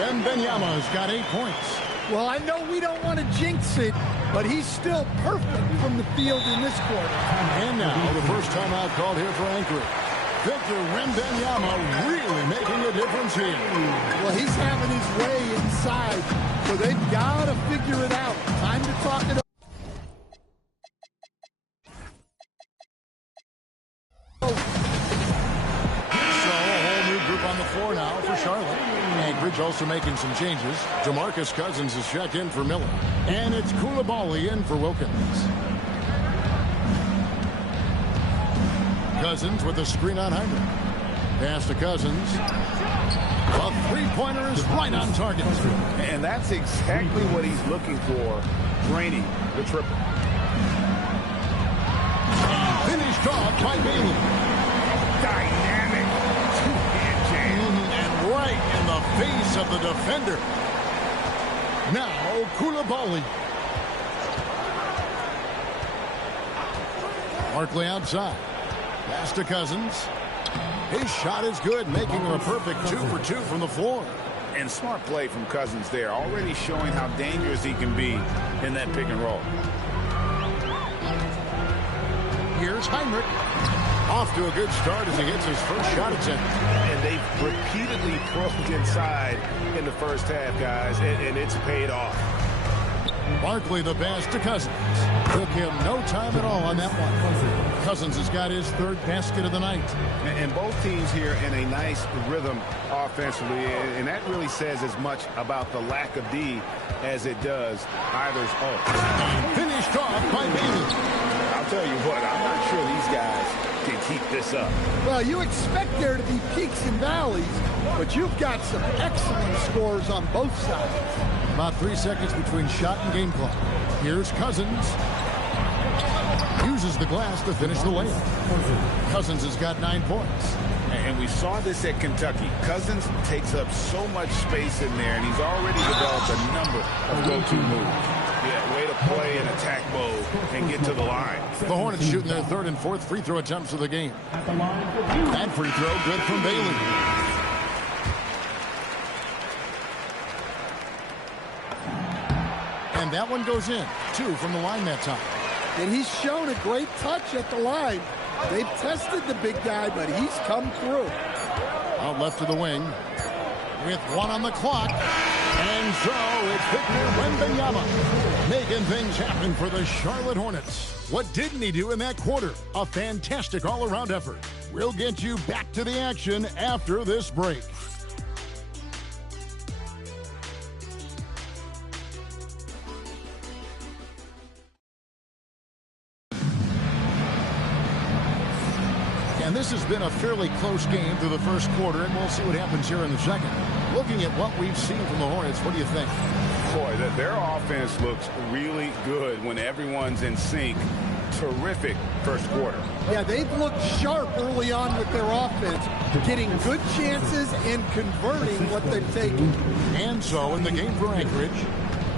Wembanyama has got 8 points. Well, I know we don't want to jinx it, but he's still perfect from the field in this quarter. And now the first timeout called here for Anchorage. Victor Wembanyama really making a difference here. Well, he's having his way inside, so they've got to figure it out. Time to talk it over. On the floor now for Charlotte. Anchorage also making some changes. DeMarcus Cousins is checked in for Miller. And it's Koulibaly in for Wilkins. Cousins with a screen on Heinrich. Pass to Cousins. A three-pointer is right on target. And that's exactly what he's looking for, draining the triple. Finished off by Bailey. Dynamic two-hand jam. And right in the face of the defender. Now Koulibaly. Barkley outside. Pass to Cousins. His shot is good, making him a perfect 2 for 2 from the floor. And smart play from Cousins there, already showing how dangerous he can be in that pick and roll. Here's Heinrich. Off to a good start as he gets his first shot attempt. And they've repeatedly probed inside in the first half, guys, and it's paid off. Barkley the pass to Cousins. Took him no time at all on that one. Cousins has got his third basket of the night. And both teams here in a nice rhythm offensively, and that really says as much about the lack of D as it does either's own. Finished off by Bailey. I'll tell you what, I'm not sure these guys can keep this up. Well, you expect there to be peaks and valleys, but you've got some excellent scores on both sides. About 3 seconds between shot and game clock. Here's Cousins. Uses the glass to finish the layup. Cousins has got 9 points. And we saw this at Kentucky. Cousins takes up so much space in there, and he's already developed a number of go-to moves. Yeah, way to play in attack mode and get to the line. The Hornets shooting their third and fourth free throw attempts of the game. That free throw good from Bailey. And that one goes in. 2 from the line that time. And he's shown a great touch at the line. They've tested the big guy, but he's come through. Out left to the wing. With 1 on the clock. And so it's Victor Wembanyama making things happen for the Charlotte Hornets. What didn't he do in that quarter? A fantastic all-around effort. We'll get you back to the action after this break. And this has been a fairly close game through the first quarter, and we'll see what happens here in the second. Looking at what we've seen from the Hornets, what do you think? Boy, their offense looks really good when everyone's in sync. Terrific first quarter. Yeah, they've looked sharp early on with their offense, getting good chances and converting what they've taken. And so in the game for Anchorage,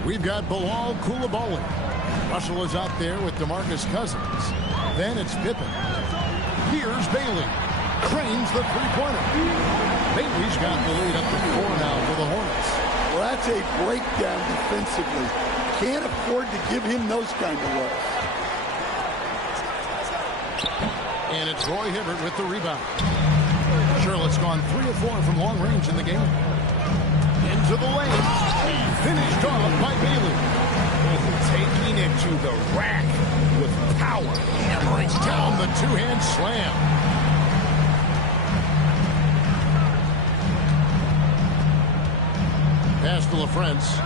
we've got Bilal Koulibaly. Russell is out there with DeMarcus Cousins. Then it's Pippen. Here's Bailey. Cranes the three-pointer. Bailey's got the lead up to 4 now for the Hornets. Well, that's a breakdown defensively. Can't afford to give him those kind of looks. And it's Roy Hibbert with the rebound. Charlotte's gone 3 of 4 from long range in the game. Into the lane. Finished off by Bailey. Taking it to the rack with power. Hammering down the two-hand slam. Pass to LaFrance.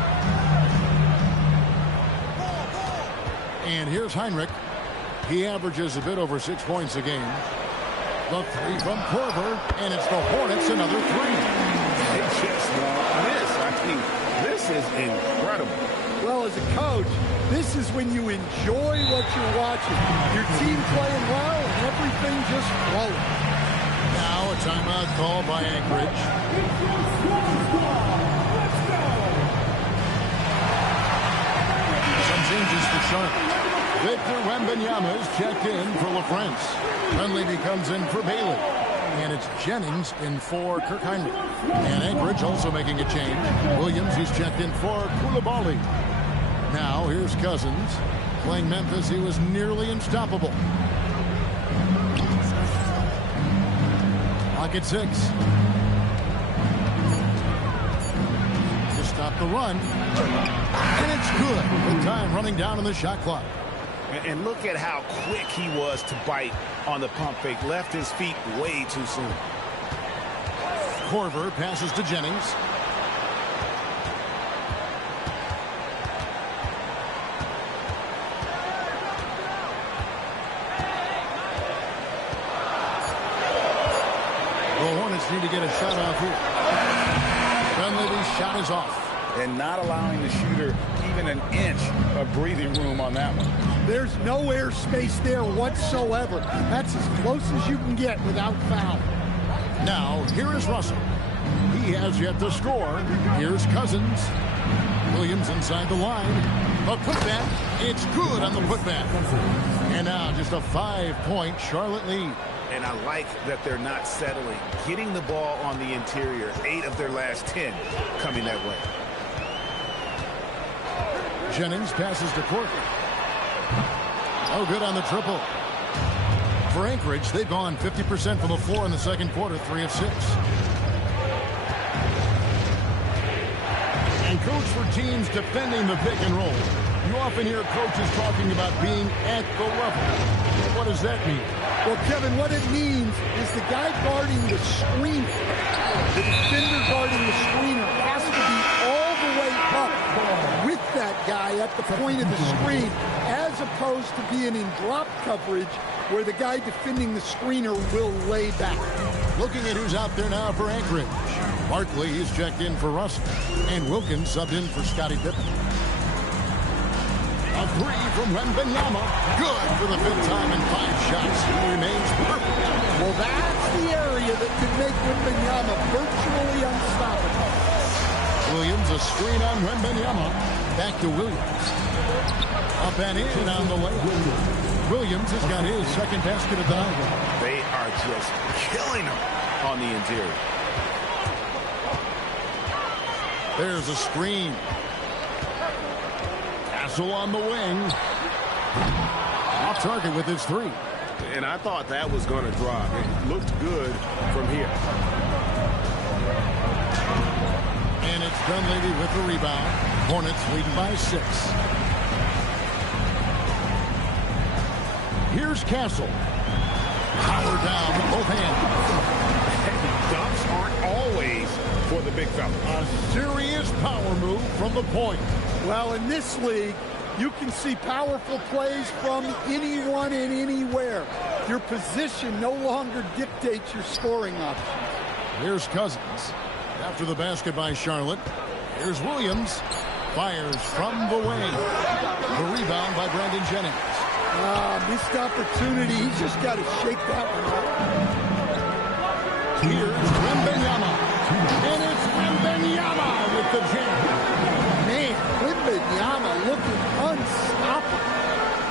And here's Heinrich. He averages a bit over 6 points a game. The three from Korver, and it's the Hornets, another three. They just won't miss. I mean, this is incredible. Well, as a coach, this is when you enjoy what you're watching. Your team playing well and everything just flowing. Now a timeout called by Anchorage. Some changes for Charlotte. Victor Wembanyama is checked in for LaFrance. Dunleavy comes in for Bailey. And it's Jennings in for Kirk Heinrich. And Anchorage also making a change. Williams, he's checked in for Koulibaly. Now here's Cousins. Playing Memphis, he was nearly unstoppable. Clock at 6. To stop the run. And it's good. With time running down on the shot clock. And look at how quick he was to bite on the pump fake. Left his feet way too soon. Korver passes to Jennings. The Hornets need to get a shot off here. Dunleavy's shot is off. And not allowing the shooter even an inch of breathing room on that one. There's no airspace there whatsoever. That's as close as you can get without foul. Now, here is Russell. He has yet to score. Here's Cousins. Williams inside the line. A putback. It's good on the putback. And now just a 5-point Charlotte lead. And I like that they're not settling. Getting the ball on the interior. 8 of their last 10 coming that way. Jennings passes to Korver. Oh, good on the triple. For Anchorage, they've gone 50% from the floor in the second quarter, 3 of 6. And coach for teams defending the pick and roll. You often hear coaches talking about being at the level. What does that mean? Well, Kevin, what it means is the guy guarding the screener, the defender guarding the screener, has to be all the way up with that guy at the point of the screen, as opposed to being in drop coverage where the guy defending the screener will lay back. Looking at who's out there now for Anchorage. Barkley is checked in for Russell, and Wilkins subbed in for Scottie Pippen. A 3 from Wembanyama. Good for the 5th time in 5 shots. He remains perfect. Well, that's the area that could make Wembanyama virtually unstoppable. Williams, a screen on Wembanyama. Back to Williams. Up and in on the layup. Williams has got his second basket of the night. They are just killing him on the interior. There's a screen. Castle on the wing. Off target with his 3. And I thought that was going to drop. It looked good from here. And it's Dunleavy with the rebound. Hornets leading by 6. Here's Castle. Power down with both hands. Dunks aren't always for the big fella. A serious power move from the point. Well, in this league, you can see powerful plays from anyone and anywhere. Your position no longer dictates your scoring options. Here's Cousins. After the basket by Charlotte. Here's Williams. Fires from the wing. The rebound by Brandon Jennings. Missed opportunity. He's just got to shake that one up. Here's Wembanyama. And it's Wembanyama with the jam. Man, Wembanyama looking unstoppable.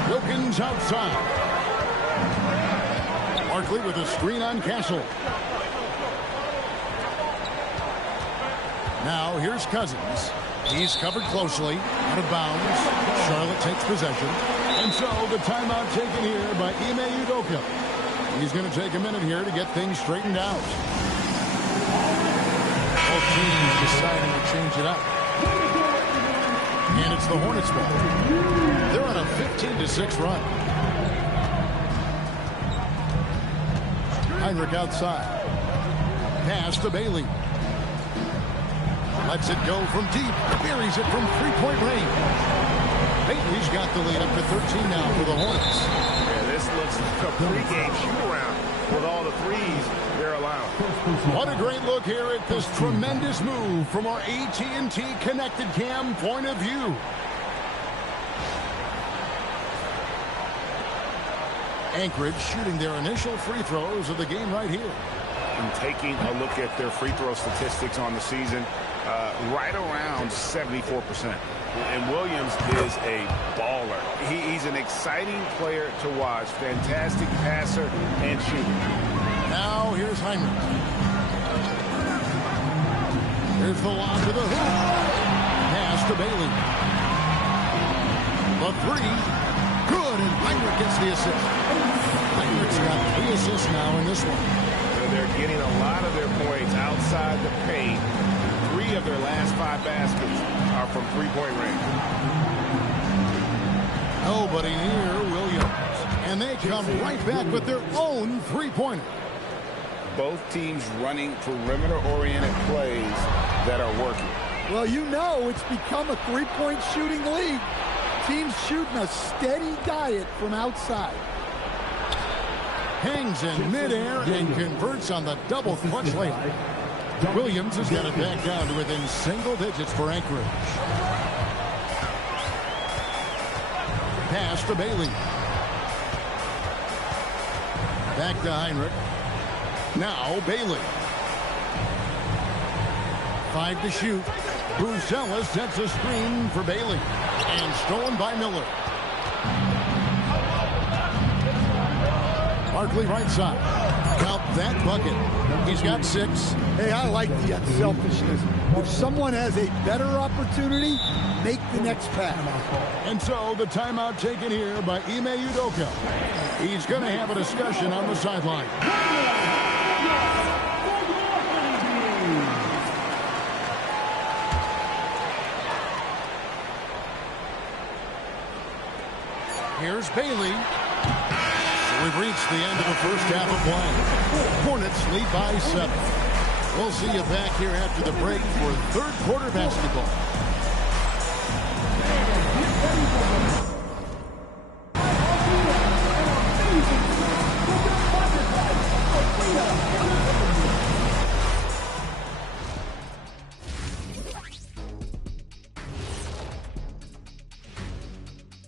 Wilkins outside. Barkley with a screen on Castle. Now here's Cousins. He's covered closely. Out of bounds. Charlotte takes possession. And so the timeout taken here by Ime Udoka. He's going to take a minute here to get things straightened out. Both teams deciding to change it up. And it's the Hornets ball. They're on a 15-6 run. Heinrich outside. Pass to Bailey. Lets it go from deep. Buries it from three-point range. Bailey's got the lead up to 13 now for the Hornets. Yeah, this looks like a pregame shoot-around with all the threes they're allowing. What a great look here at this tremendous move from our AT&T Connected Cam point of view. Anchorage shooting their initial free throws of the game right here. And taking a look at their free throw statistics on the season, right around 74%. And Williams is a baller. He's an exciting player to watch. Fantastic passer and shooter. Now here's Heinrich. Here's the lob to the hoop. Pass to Bailey. The three. Good, and Heinrich gets the assist. Heinrich's got 3 assists now in this one. They're getting a lot of their points outside the paint. 3 of their last 5 baskets are from three-point range. Nobody near Williams. And they come right back with their own three-pointer. Both teams running perimeter-oriented plays that are working. Well, you know it's become a three-point shooting league. Teams shooting a steady diet from outside. Hangs in midair and converts on the double clutch layup. Williams has got it back down to within single digits for Anchorage. Pass to Bailey. Back to Heinrich. Now Bailey. 5 to shoot. Bruzelas sets a screen for Bailey. And stolen by Miller. Barkley right side. Count that bucket. He's got 6. Hey, I like the unselfishness. If someone has a better opportunity, make the next pass. And so the timeout taken here by Ime Udoka. He's going to have a discussion on the sideline. Here's Bailey. We've reached the end of the first half of play. Hornets lead by 7. We'll see you back here after the break for third quarter basketball.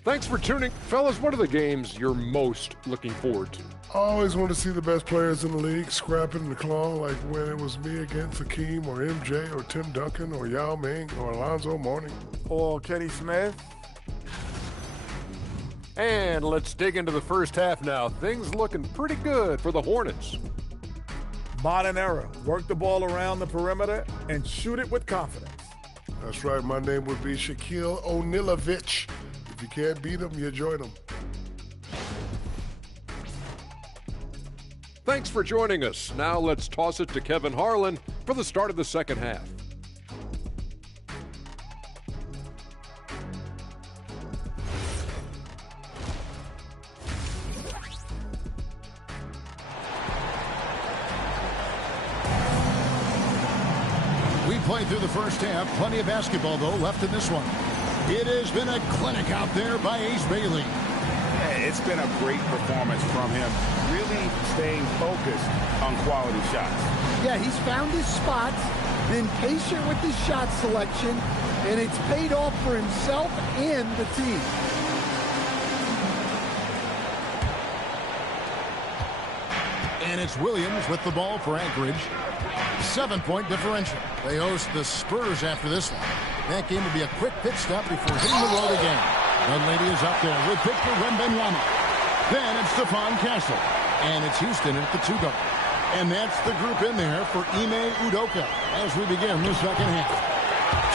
Thanks for tuning. Fellas, what are the games you're most looking forward to? I always want to see the best players in the league scrapping in the claw, like when it was me against Hakeem or MJ or Tim Duncan or Yao Ming or Alonzo Mourning. Or Kenny Smith. And let's dig into the first half now. Things looking pretty good for the Hornets. Modern era. Work the ball around the perimeter and shoot it with confidence. That's right. My name would be Shaquille O'Nealovich. If you can't beat them, you join them. Thanks for joining us. Now let's toss it to Kevin Harlan for the start of the second half. We played through the first half. Plenty of basketball, though, left in this one. It has been a clinic out there by Ace Bailey. It's been a great performance from him. Really staying focused on quality shots. Yeah, he's found his spots, been patient with his shot selection, and it's paid off for himself and the team. And it's Williams with the ball for Anchorage. 7-point differential. They host the Spurs after this one. That game will be a quick pit stop before hitting the road again. The lady is up there with Victor Wembanyama. Then it's Stephon Castle. And it's Houston at the 2-guard. And that's the group in there for Ime Udoka as we begin the second half.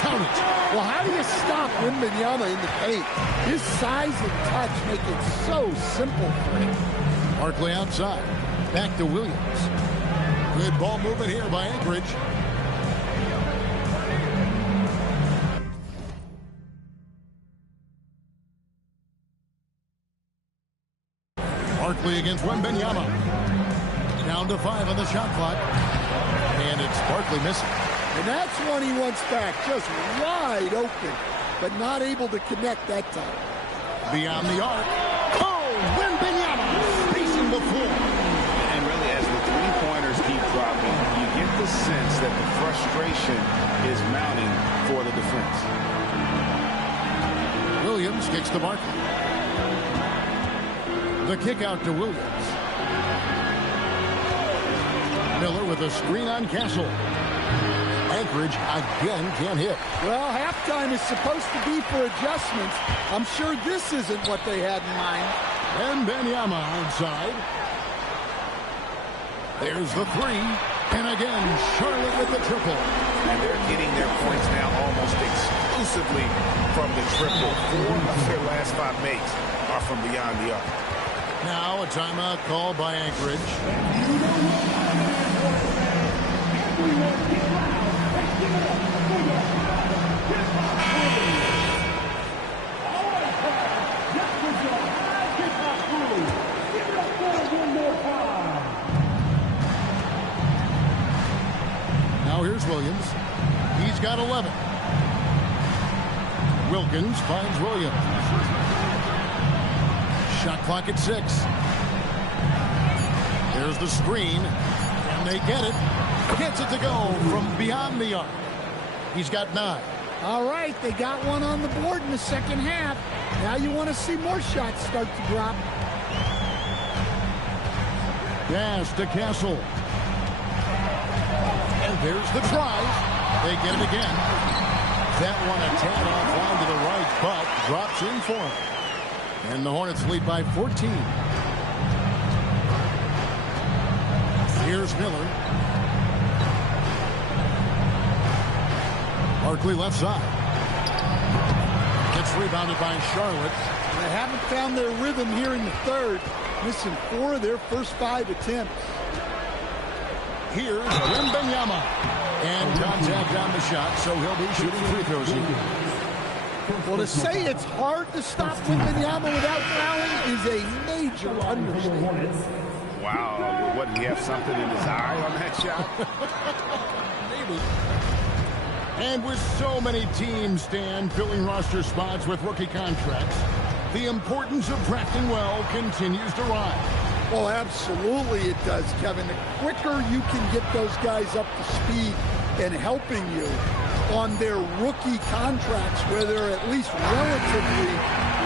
Count it. Well, how do you stop Wembanyama in the paint? His size and touch make it so simple for him. Barkley outside. Back to Williams. Good ball movement here by Anchorage. Barkley against Wembanyama. Down to 5 on the shot clock. And it's Barkley missing. And that's one he wants back, just wide open, but not able to connect that time. Beyond the arc. Oh, Wembanyama facing the floor. And really, as the three-pointers keep dropping, you get the sense that the frustration is mounting for the defense. Williams kicks to Barkley. The kick out to Williams. Miller with a screen on Castle. Anchorage again can't hit. Well, halftime is supposed to be for adjustments. I'm sure this isn't what they had in mind. And Wembanyama outside. There's the three. And again, Charlotte with the triple. And they're getting their points now almost exclusively from the triple. 4 of their last 5 makes are from beyond the arc. Now a timeout called by Anchorage. Now here's Williams. He's got 11. Wilkins finds Williams. Shot clock at 6. There's the screen, and they get it. Gets it to go from beyond the arc. He's got 9. All right, they got one on the board in the second half. Now you want to see more shots start to drop. Pass to Castle. And there's the try. They get it again. That one a tad offline to the right, but drops in for him. And the Hornets lead by 14. Here's Miller. Barkley left side. Gets rebounded by Charlotte. They haven't found their rhythm here in the third, missing 4 of their first 5 attempts. Here's Wembanyama. And contact on the shot, so he'll be shooting free throws here. Well, to say it's hard to stop Wembanyama without fouling is a major understatement. Wow, what, did he have something in his eye on that shot? Maybe. And with so many teams, Stan, filling roster spots with rookie contracts, the importance of drafting well continues to rise. Well, absolutely it does, Kevin. The quicker you can get those guys up to speed and helping you on their rookie contracts, where they're at least relatively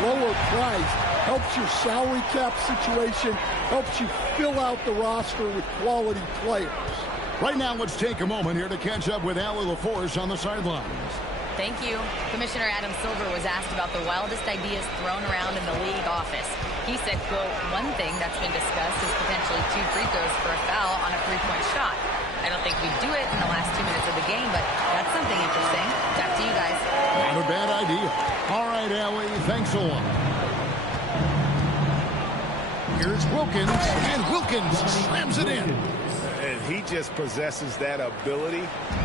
lower priced, helps your salary cap situation, helps you fill out the roster with quality players. Right now, let's take a moment here to catch up with Allie LaForce on the sidelines. Thank you. Commissioner Adam Silver was asked about the wildest ideas thrown around in the league office. He said, quote, "One thing that's been discussed is potentially 2 free throws for a foul on a 3-point shot. I don't think we'd do it in the last 2 minutes of the game, but that's something interesting. Back to you guys." Not a bad idea. All right, Allie, thanks a lot. Here's Wilkins, and Wilkins slams it in. And he just possesses that ability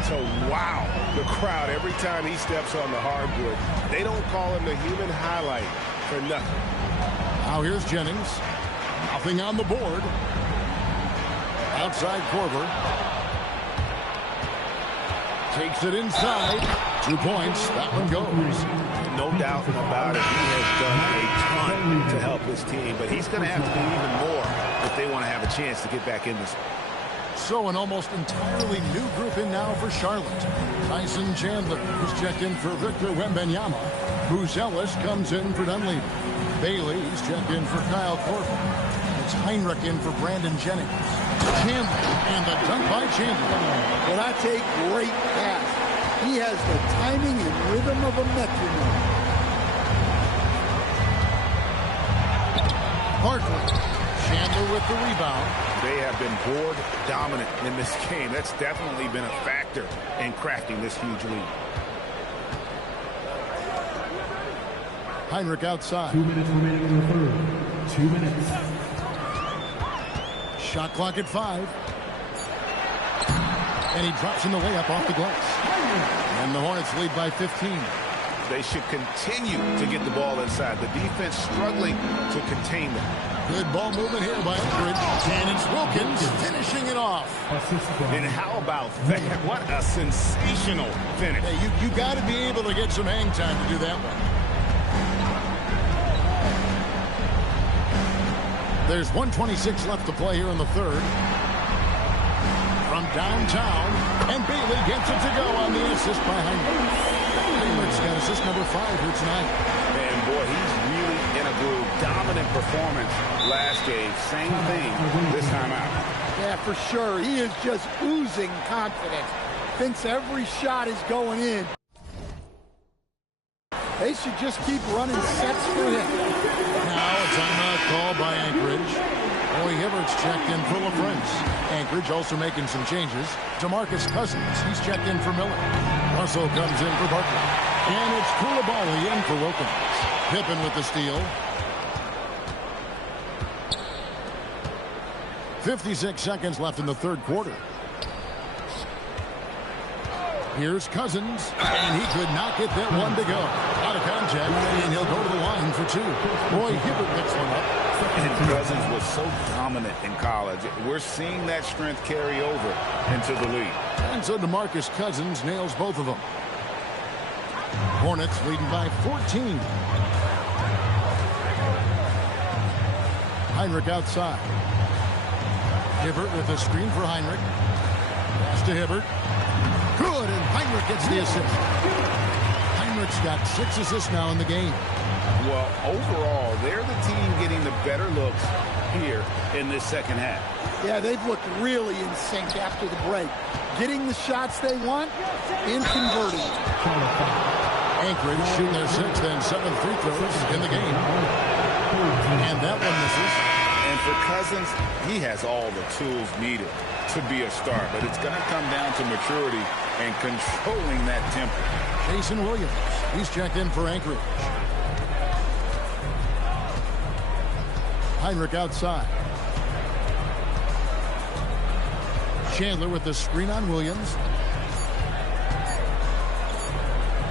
to wow the crowd every time he steps on the hardwood. They don't call him the human highlight for nothing. Now here's Jennings. Nothing on the board. Outside Korver. Takes it inside. 2 points. That one goes. No doubt about it. He has done a ton to help his team, but he's going to have to do even more if they want to have a chance to get back in this. So an almost entirely new group in now for Charlotte. Tyson Chandler, who's checked in for Victor Wembanyama. Bruce Ellis comes in for Dunleavy. Bailey's checked in for Kyle Korver. It's Heinrich in for Brandon Jennings. Chandler, and the dunk by Chandler. Well, that's a great pass. He has the timing and rhythm of a metronome. Barkley. Chandler with the rebound. They have been board dominant in this game. That's definitely been a factor in crafting this huge lead. Heinrich outside. 2 minutes remaining in the third. 2 minutes. Shot clock at 5. And he drops in the layup off the glass. And the Hornets lead by 15. They should continue to get the ball inside. The defense struggling to contain them. Good ball movement here by Anchorage. And it's Wilkins finishing it off. And how about that? What a sensational finish. Hey, you got to be able to get some hang time to do that one. There's 1:26 left to play here in the third. From downtown, and Bailey gets it to go on the assist by Heinrich. Heinrich's got assist number 5 here tonight. And boy, he's really in a groove. Dominant performance last game. Same thing this time out. Yeah, for sure. He is just oozing confidence. Thinks every shot is going in. They should just keep running sets for him. Now a timeout call by Anchorage. Roy Hibbert's checked in for LaFrance. Anchorage also making some changes. DeMarcus Cousins, he's checked in for Miller. Russell comes in for Barkley. And it's Koulibaly in for Wilkins. Pippen with the steal. 56 seconds left in the third quarter. Here's Cousins, and he could not get that one to go. Out of contact, and he'll go to the line for 2. Roy Hibbert picks one up. And Cousins was so dominant in college. We're seeing that strength carry over into the league. And so DeMarcus Cousins nails both of them. Hornets leading by 14. Heinrich outside. Hibbert with a screen for Heinrich. Pass to Hibbert. Good, and Heinrich gets the assist. Heinrich's got 6 assists now in the game. Well, overall, they're the team getting the better looks here in this second half. Yeah, they've looked really in sync after the break. Getting the shots they want and converting. Anchorage shooting their 6th and 7th free throws in the game. And that one misses. And for Cousins, he has all the tools needed to be a star, but it's going to come down to maturity and controlling that tempo. Jason Williams, he's checked in for Anchorage. Heinrich outside. Chandler with the screen on Williams.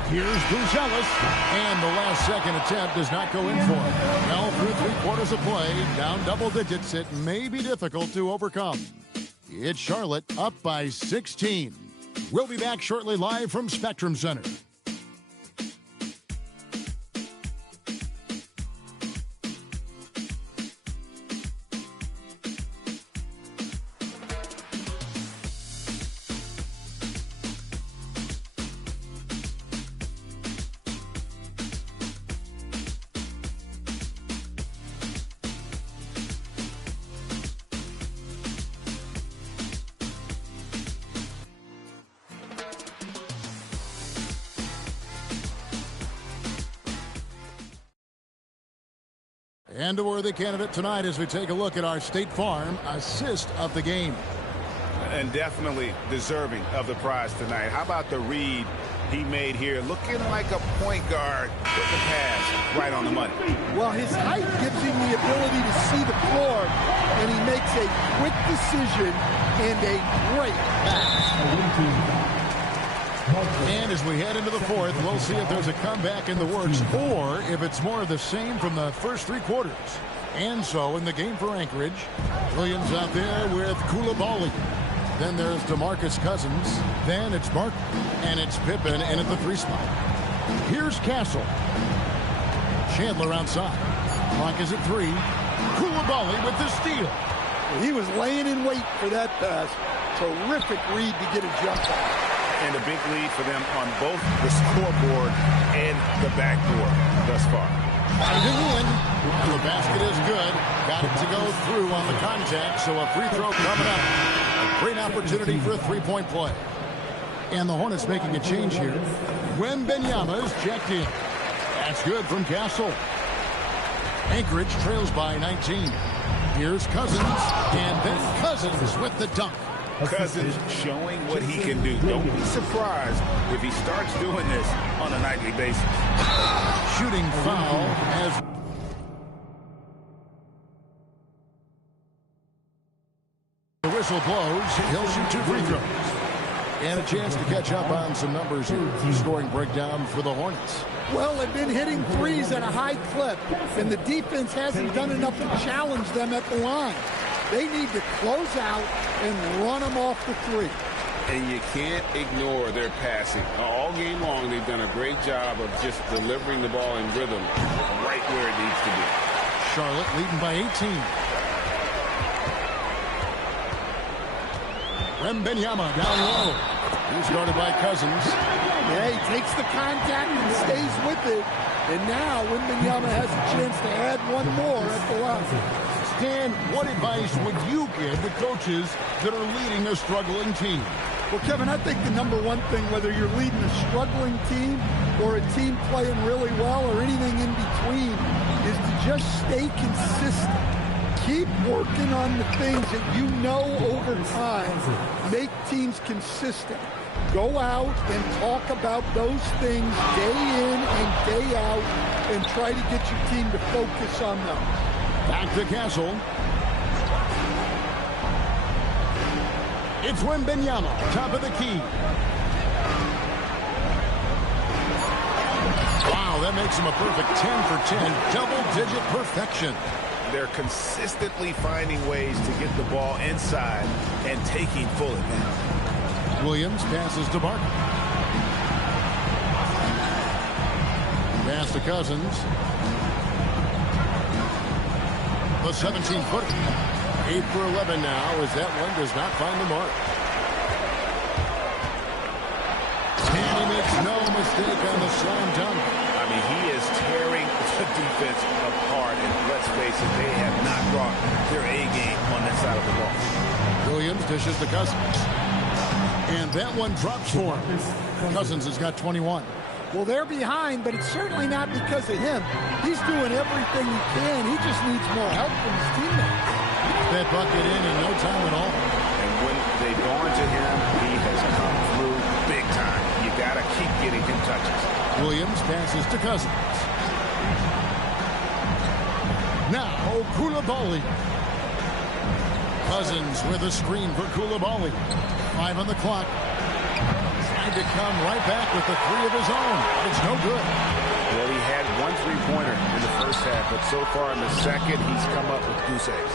Here's Bruce Ellis, and the last second attempt does not go in for him. Now through 3 quarters of play, down double digits, it may be difficult to overcome. It's Charlotte up by 16. We'll be back shortly live from Spectrum Center. And a worthy candidate tonight as we take a look at our State Farm assist of the game. And definitely deserving of the prize tonight. How about the read he made here? Looking like a point guard with the pass right on the money. Well, his height gives him the ability to see the floor, and he makes a quick decision and a great pass. And as we head into the fourth, we'll see if there's a comeback in the works or if it's more of the same from the first 3 quarters. And so in the game for Anchorage, Williams out there with Koulibaly. Then there's DeMarcus Cousins. Then it's Barkley. And it's Pippen in at the 3 spot. Here's Castle. Chandler outside. Clock is at 3. Koulibaly with the steal. He was laying in wait for that pass. Terrific read to get a jump on. And a big lead for them on both the scoreboard and the backboard thus far. The basket is good. Got it to go through on the contact, so a free throw coming up. A great opportunity for a 3-point play. And the Hornets making a change here. Wembanyama is checked in. That's good from Castle. Anchorage trails by 19. Here's Cousins, and then Cousins with the dunk. Cousins showing what he can do. Don't be surprised if he starts doing this on a nightly basis. Shooting foul as the whistle blows. He'll shoot 2 free throws. And a chance to catch up on some numbers here. Scoring breakdown for the Hornets. Well, they've been hitting threes at a high clip, and the defense hasn't done enough to challenge them at the line. They need to close out and run them off the three. And you can't ignore their passing. All game long, they've done a great job of just delivering the ball in rhythm right where it needs to be. Charlotte leading by 18. Wembanyama down low. He's guarded by Cousins. Yeah, he takes the contact and stays with it. And now Wembanyama has a chance to add one more at the line. Stan, what advice would you give the coaches that are leading a struggling team? Well, Kevin, I think the number one thing, whether you're leading a struggling team or a team playing really well or anything in between, is to just stay consistent. Keep working on the things that you know over time make teams consistent. Go out and talk about those things day in and day out and try to get your team to focus on them. Back to Castle. It's Wembanyama, top of the key. Wow, that makes him a perfect 10 for 10, double-digit perfection. They're consistently finding ways to get the ball inside and taking full advantage. Williams passes to Barkley. Pass to Cousins. The 17-footer. 8 for 11 now as that one does not find the mark. And he makes no mistake on the slam dunk. I mean, he is tearing the defense apart, and let's face it, they have not brought their A game on that side of the ball. Williams dishes to Cousins. And that one drops for him. Cousins has got 21. Well, they're behind, but it's certainly not because of him. He's doing everything he can. He just needs more help from his teammates. That bucket in no time at all. And when they've gone to him, he has come through big time. You got to keep getting him touches. Williams passes to Cousins. Now, Coulibaly. Cousins with a screen for Coulibaly. 5 on the clock. Trying to come right back with the three of his own. It's no good. Well, he had one three-pointer in the first half, but so far in the second, he's come up with goose eggs.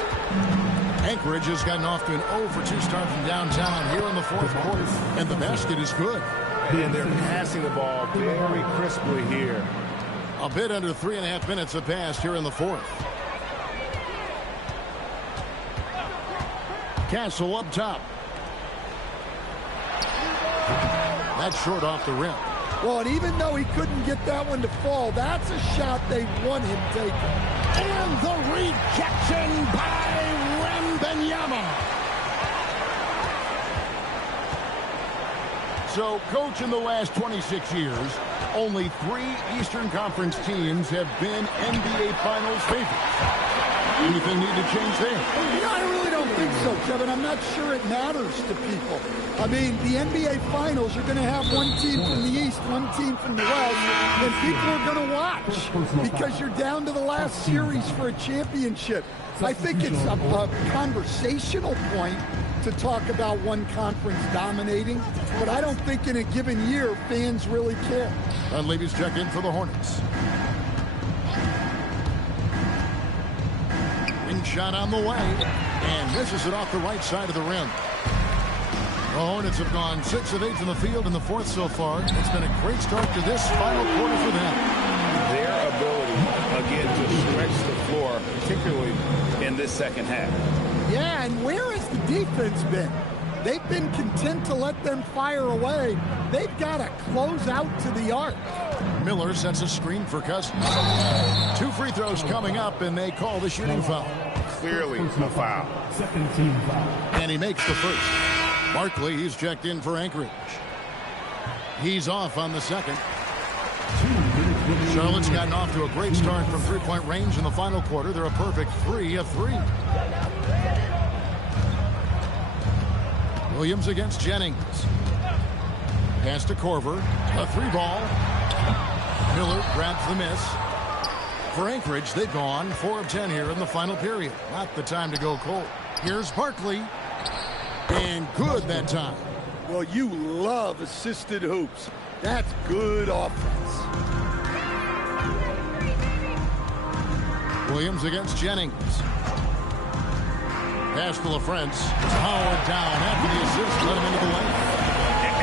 Anchorage has gotten off to an 0 for 2 start from downtown here in the fourth quarter, and the basket is good. And they're passing the ball very crisply here. A bit under 3.5 minutes have passed here in the fourth. Castle up top. That's short off the rim. Well, and even though he couldn't get that one to fall, that's a shot they want him taking. And the rejection by Wembanyama. So, coach, in the last 26 years, only 3 Eastern Conference teams have been NBA Finals favorites. Anything need to change there? No, I really don't think so, Kevin. I'm not sure it matters to people. I mean, the NBA Finals, you're going to have one team from the East, one team from the West, and people are going to watch because you're down to the last series for a championship. I think it's a conversational point to talk about one conference dominating, but I don't think in a given year fans really care. Dunleavy's check in for the Hornets. Wing shot on the way, and misses it off the right side of the rim. The Hornets have gone 6 of 8 from the field in the fourth so far. It's been a great start to this final quarter for them. Their ability, again, to stretch the floor, particularly in this second half. Yeah, and where has the defense been? They've been content to let them fire away. They've got to close out to the arc. Miller sets a screen for Cousins. 2 free throws coming up, and they call the shooting foul. Clearly a foul. Second team foul. And he makes the first. Barkley, he's checked in for Anchorage. He's off on the second. Charlotte's gotten off to a great start from three-point range in the final quarter. They're a perfect 3 of 3. Williams against Jennings. Pass to Korver. A 3-ball. Miller grabs the miss. For Anchorage, they've gone 4 of 10 here in the final period. Not the time to go cold. Here's Barkley. And good that time. Well, you love assisted hoops. That's good offense. Williams against Jennings. Pass to LaFrance. Powered down after the assist. Let him into the lane.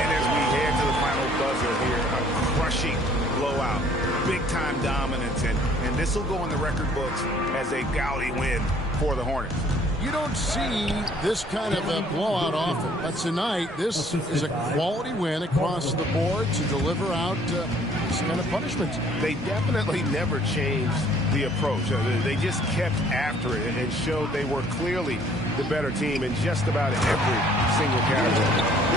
And as we head to the final buzzer here, a crushing blowout. Big-time dominance. And this will go in the record books as a gaudy win for the Hornets. You don't see this kind of a blowout often, but tonight this is a quality win across the board to deliver out this kind of punishment. They definitely never changed the approach. They just kept after it and showed they were clearly the better team in just about every single category.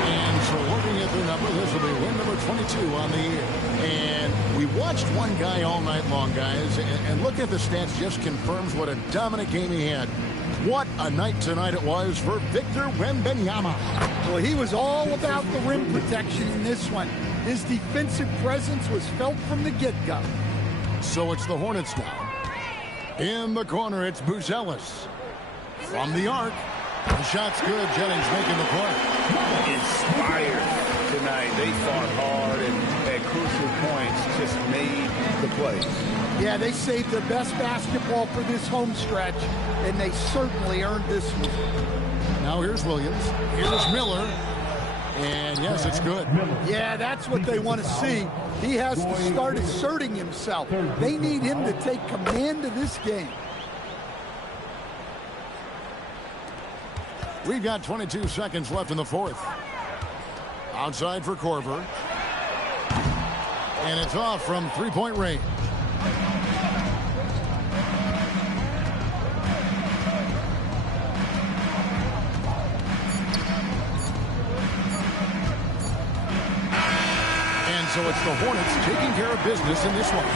And so looking at the number, this will be win number 22 on the year. And we watched one guy all night long, guys, and look at the stats just confirms what a dominant game he had. What a night tonight it was for Victor Wembanyama. Well, he was all about the rim protection in this one. His defensive presence was felt from the get-go. So it's the Hornets now. In the corner, it's Buzelis. From the arc. The shot's good. Jennings making the play. Inspired tonight. They fought hard and at crucial points just made the plays. Yeah, they saved their best basketball for this home stretch, and they certainly earned this one. Now here's Williams. Here's Miller. And yes, it's good. Yeah, that's what they want to see. He has to start asserting himself. They need him to take command of this game. We've got 22 seconds left in the fourth. Outside for Korver. And it's off from three-point range. So it's the Hornets taking care of business in this one.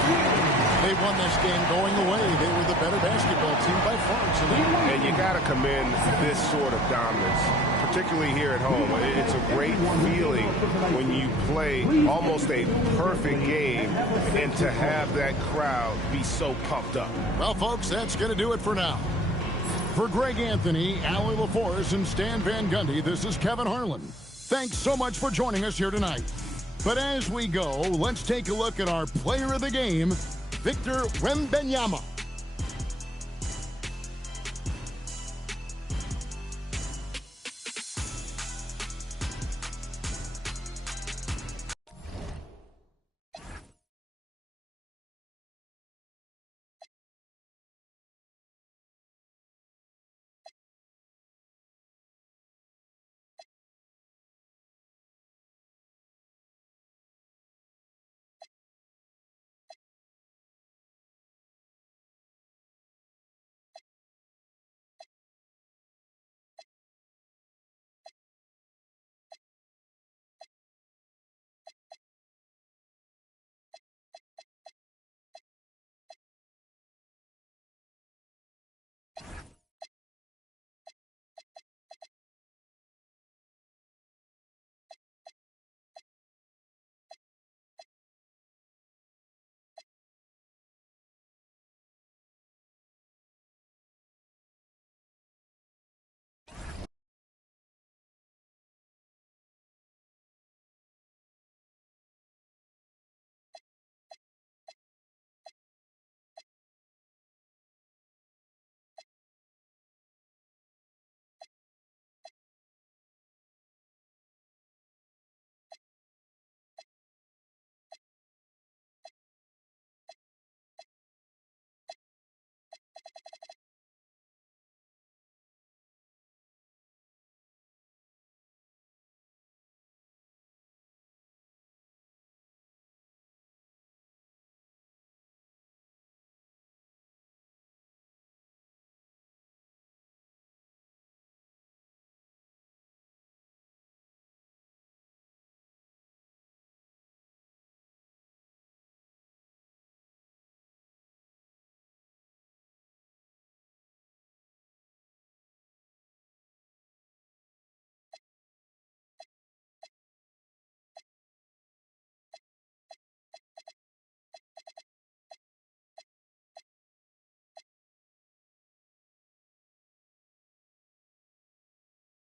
They won this game going away. They were the better basketball team by far tonight. And you got to commend this sort of dominance, particularly here at home. It's a great feeling when you play almost a perfect game and to have that crowd be so pumped up. Well, folks, that's going to do it for now. For Greg Anthony, Allie LaForce, and Stan Van Gundy, this is Kevin Harlan. Thanks so much for joining us here tonight. But as we go, let's take a look at our player of the game, Victor Wembanyama.